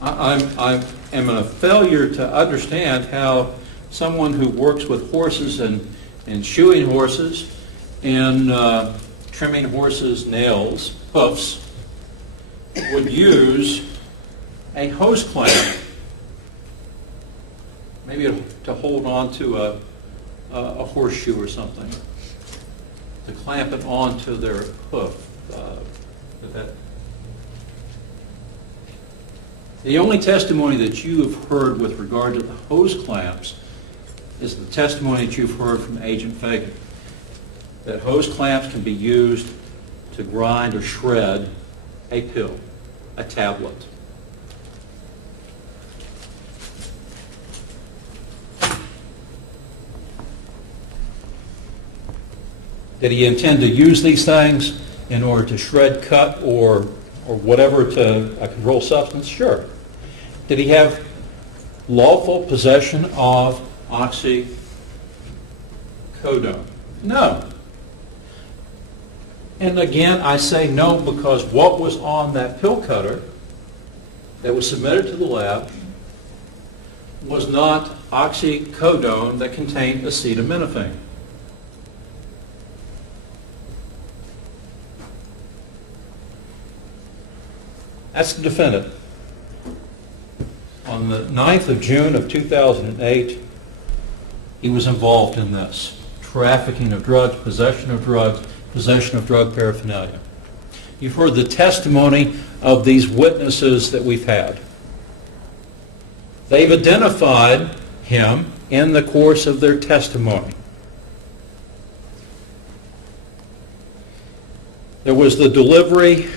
I am a failure to understand how someone who works with horses and shoeing horses and trimming horses' nails, hoofs, would use a hose clamp, maybe to hold on to a horseshoe or something, to clamp it onto their hoof. The only testimony that you have heard with regard to the hose clamps is the testimony that you've heard from Agent Fagan, that hose clamps can be used to grind or shred a pill, a tablet. Did he intend to use these things in order to shred, cut, or whatever to a controlled substance? Sure. Did he have lawful possession of oxycodone? No. And again, I say no because what was on that pill cutter that was submitted to the lab was not oxycodone that contained acetaminophen. That's the defendant. On the 9th of June of 2008, he was involved in this. Trafficking of drugs, possession of drug paraphernalia. You've heard the testimony of these witnesses that we've had. They've identified him in the course of their testimony. There was the delivery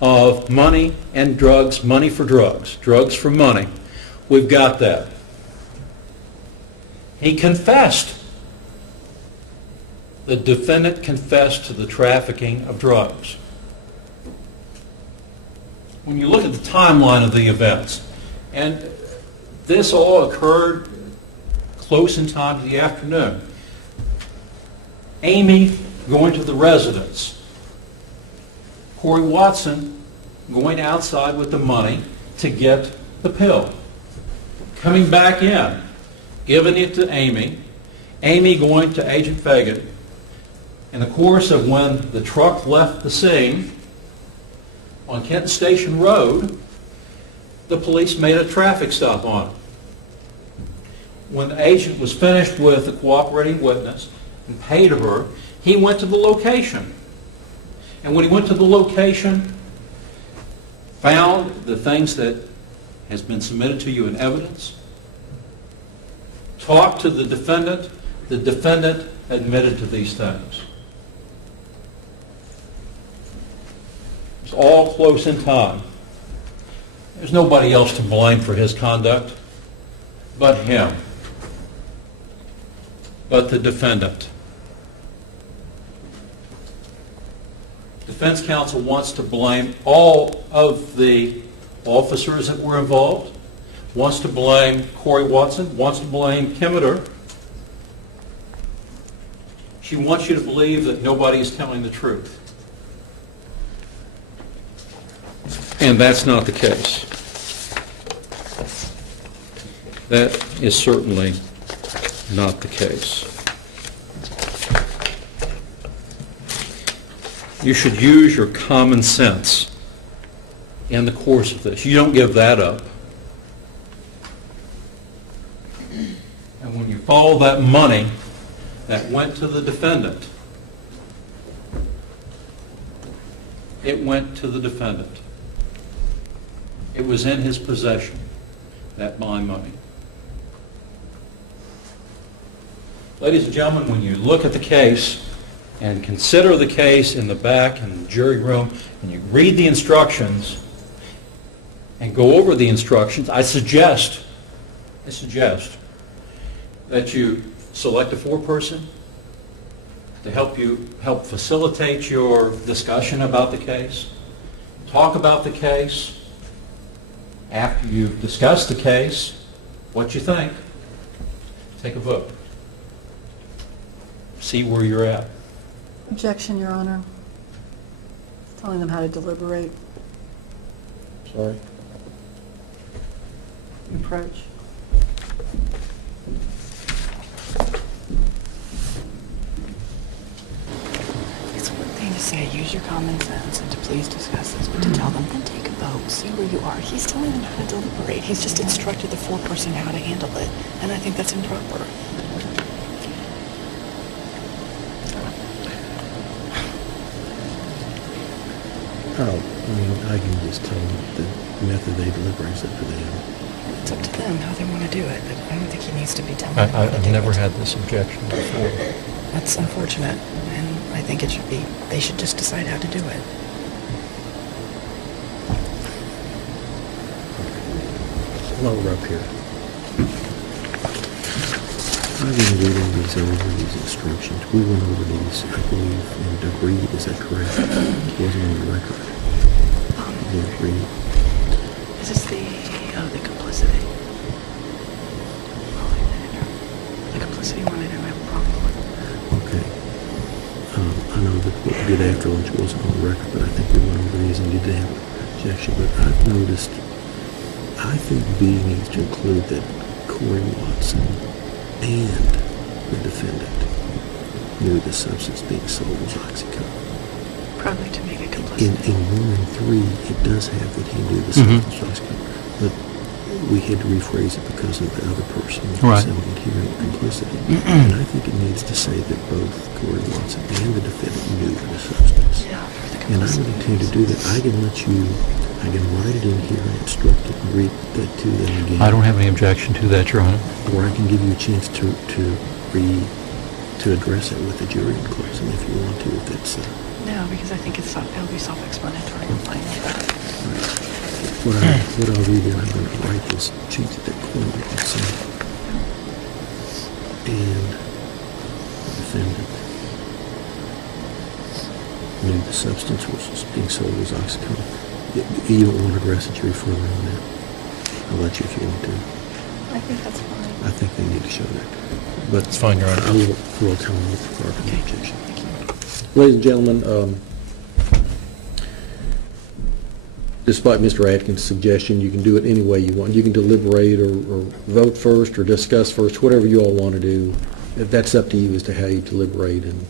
of money and drugs, money for drugs, drugs for money. We've got that. He confessed the defendant confessed to the trafficking of drugs. When you look at the timeline of the events, and this all occurred close in time to the afternoon. Amy going to the residence. Corey Watson going outside with the money to get the pill. Coming back in, giving it to Amy. Amy going to Agent Fagan. In the course of when the truck left the scene on Kenton Station Road, the police made a traffic stop on it. When the agent was finished with the cooperating witness and paid her, he went to the location. And when he went to the location, found the things that has been submitted to you in evidence, talked to the defendant admitted to these things. It's all close in time. There's nobody else to blame for his conduct but him, but the defendant. Defense counsel wants to blame all of the officers that were involved, wants to blame Corey Watson, wants to blame Kimmeter. She wants you to believe that nobody is telling the truth. And that's not the case. That is certainly not the case. You should use your common sense in the course of this. You don't give that up. And when you follow that money that went to the defendant, it went to the defendant. It was in his possession, that bond money. Ladies and gentlemen, when you look at the case and consider the case in the back in the jury room, and you read the instructions and go over the instructions, I suggest that you select a foreperson to help facilitate your discussion about the case, talk about the case. After you've discussed the case, what you think, take a vote. See where you're at. Objection, Your Honor. Telling them how to deliberate. Sorry. Approach. It's one thing to say, use your common sense, and to please discuss this, but to tell them, then take a vote, see where you are. He's telling them how to deliberate. He's just instructed the foreperson how to handle it, and I think that's improper. I can just tell them the method they deliberate is up to them. It's up to them how they want to do it, but I don't think he needs to be telling them how to I've do never it. had this objection before. That's unfortunate, and I think they should just decide how to do it. While we're up here, I've been reading these instructions. We went over these, I believe, and agreed. Is that correct? It wasn't on the record. We agreed. Is this the complicity? The complicity one I don't have a problem with. Okay. I know that what we did after lunch wasn't on the record, but I think we went over these and you did have an objection. But I've noticed, I think B needs to include that Corey Watson and the defendant knew the substance being sold was oxycodone. Probably to make it In complicity. 1 and 3, it does have that he knew the substance was oxycodone. But we had to rephrase it because of the other person Right. selling it here in complicity. And I think it needs to say that both Corey Watson and the defendant knew the substance. Yeah, for the And I complicity. would intend to do that. I can write it in here and instruct it and read that to them again. I don't have any objection to that, Your Honor. Or I can give you a chance to address it with the jury in closing if you want to, if that's... No, because I think it'll be self-explanatory. You'll find that. What I'll do then, I'm going to write this, change it to Corey Watson and the defendant the substance was being sold was oxycodone. You don't want to address the jury further on that. I'll let you if you want to. I think that's fine. I think they need to show that. But It's fine, Your Honor. I will tell them with regard to the objection. Ladies and gentlemen, despite Mr. Atkins' suggestion, you can do it any way you want. You can deliberate or vote first or discuss first, whatever you all want to do. That's up to you as to how you deliberate, and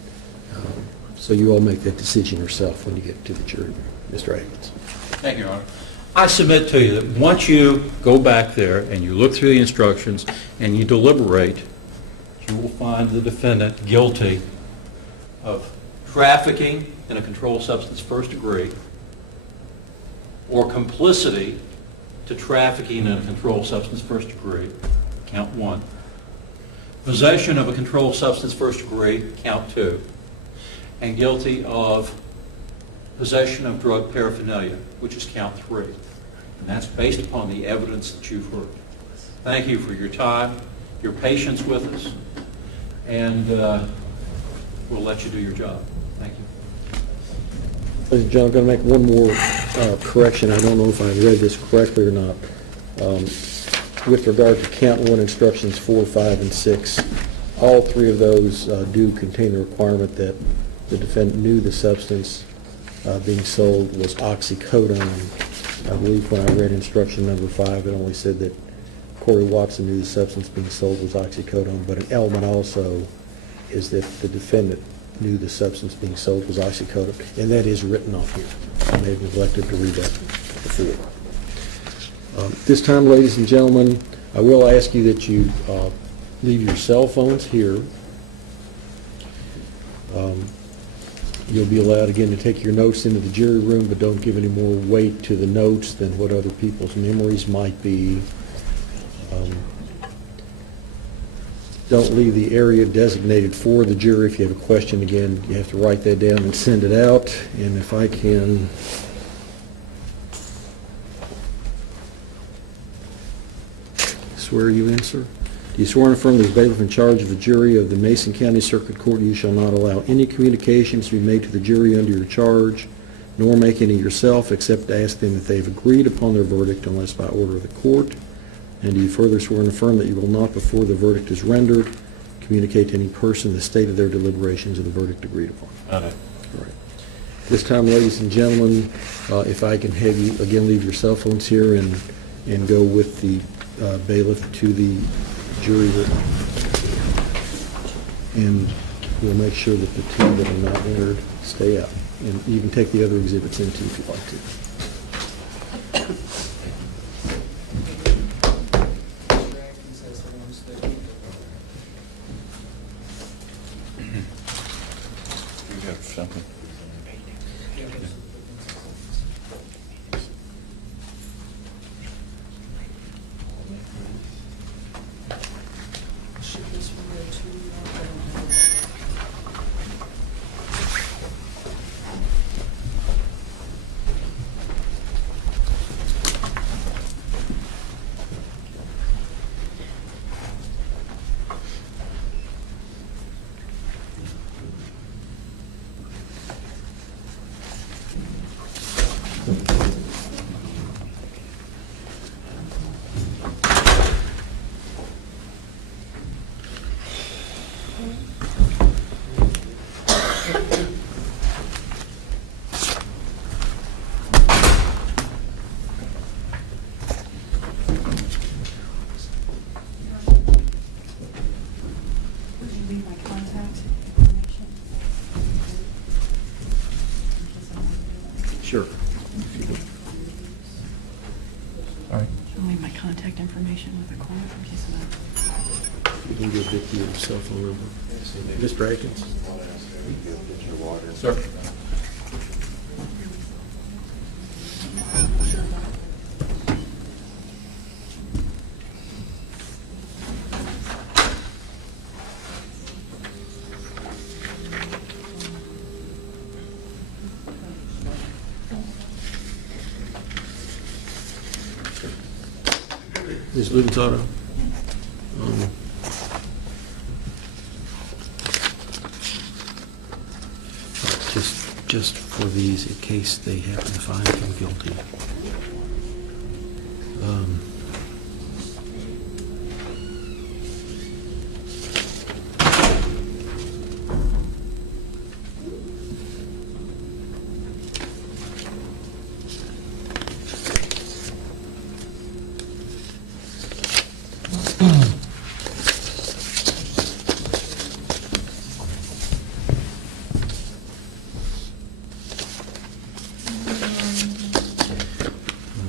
so you all make that decision yourself when you get to the jury. Mr. Atkins. Thank you, Your Honor. I submit to you that once you go back there and you look through the instructions and you deliberate, you will find the defendant guilty of trafficking in a controlled substance first degree, or complicity to trafficking in a controlled substance first degree, count 1. Possession of a controlled substance first degree, count 2. And guilty of possession of drug paraphernalia, which is count 3. And that's based upon the evidence that you've heard. Thank you for your time, your patience with us, and we'll let you do your job. Thank you. Ladies and gentlemen, I'm going to make one more correction. I don't know if I read this correctly or not. With regard to count 1 instructions 4, 5, and 6, all 3 of those do contain the requirement that the defendant knew the substance being sold was oxycodone. I believe when I read instruction number 5, it only said that Corey Watson knew the substance being sold was oxycodone, but an element also is that the defendant knew the substance being sold was oxycodone, and that is written off here. I may have neglected to read that before. This time, ladies and gentlemen, I will ask you that you leave your cell phones here. You'll be allowed again to take your notes into the jury room, but don't give any more weight to the notes than what other people's memories might be. Don't leave the area designated for the jury. If you have a question, again, you have to write that down and send it out. And if I can swear you in, sir. Do you swear and affirm that as bailiff in charge of the jury of the Mason County Circuit Court, you shall not allow any communications to be made to the jury under your charge, nor make any yourself, except to ask them if they have agreed upon their verdict, unless by order of the court? And do you further swear and affirm that you will not, before the verdict is rendered, communicate to any person the state of their deliberations of the verdict agreed upon? All right. All right. This time, ladies and gentlemen, if I can have you again leave your cell phones here and go with the bailiff to the jury room, and we'll make sure that the two that are not entered stay out, and you can take the other exhibits in too if you'd like to. You have something? Sure. All right. I'll leave my contact information with the court in case of that. You can give Vicki your cell phone number. Mr. Atkins. Sir. Ms. Lutentado, just for these, in case they happen to find him guilty.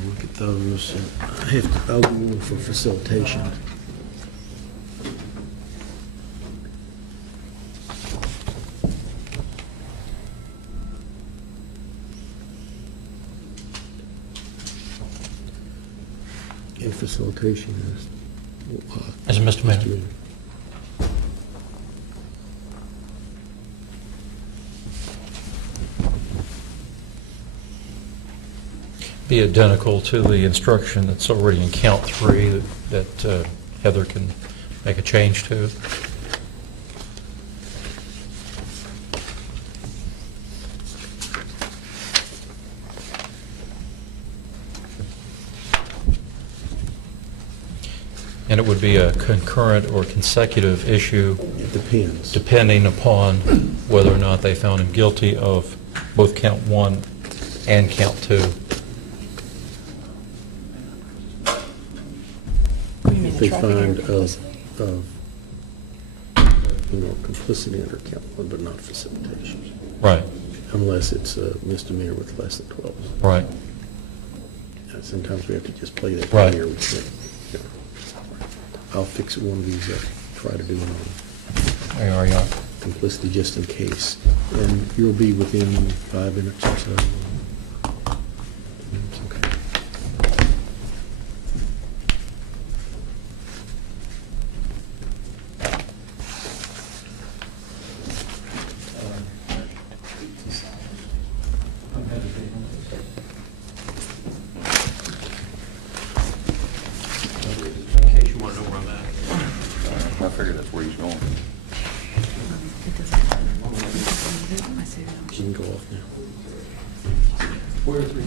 Look at those. I'll go one for facilitation. And facilitation is... As a misdemeanor. Be identical to the instruction that's already in count 3 that Heather can make a change to. And it would be a concurrent or consecutive issue It depends. depending upon whether or not they found him guilty of both count 1 and count 2. What do you mean, If the they trafficking find or complicity? complicity under count 1, but not facilitation, Right, unless it's a misdemeanor with less than 12. right. Sometimes we have to just play that Right. by ear. We can't, you know. I'll fix one of these up, try to do it on There you are. complicity just in case. And you'll be within 5 minutes or so. It's okay. In case you want to know where I'm at. I figured that's where he's going. It doesn't matter. I say no. You can go off now.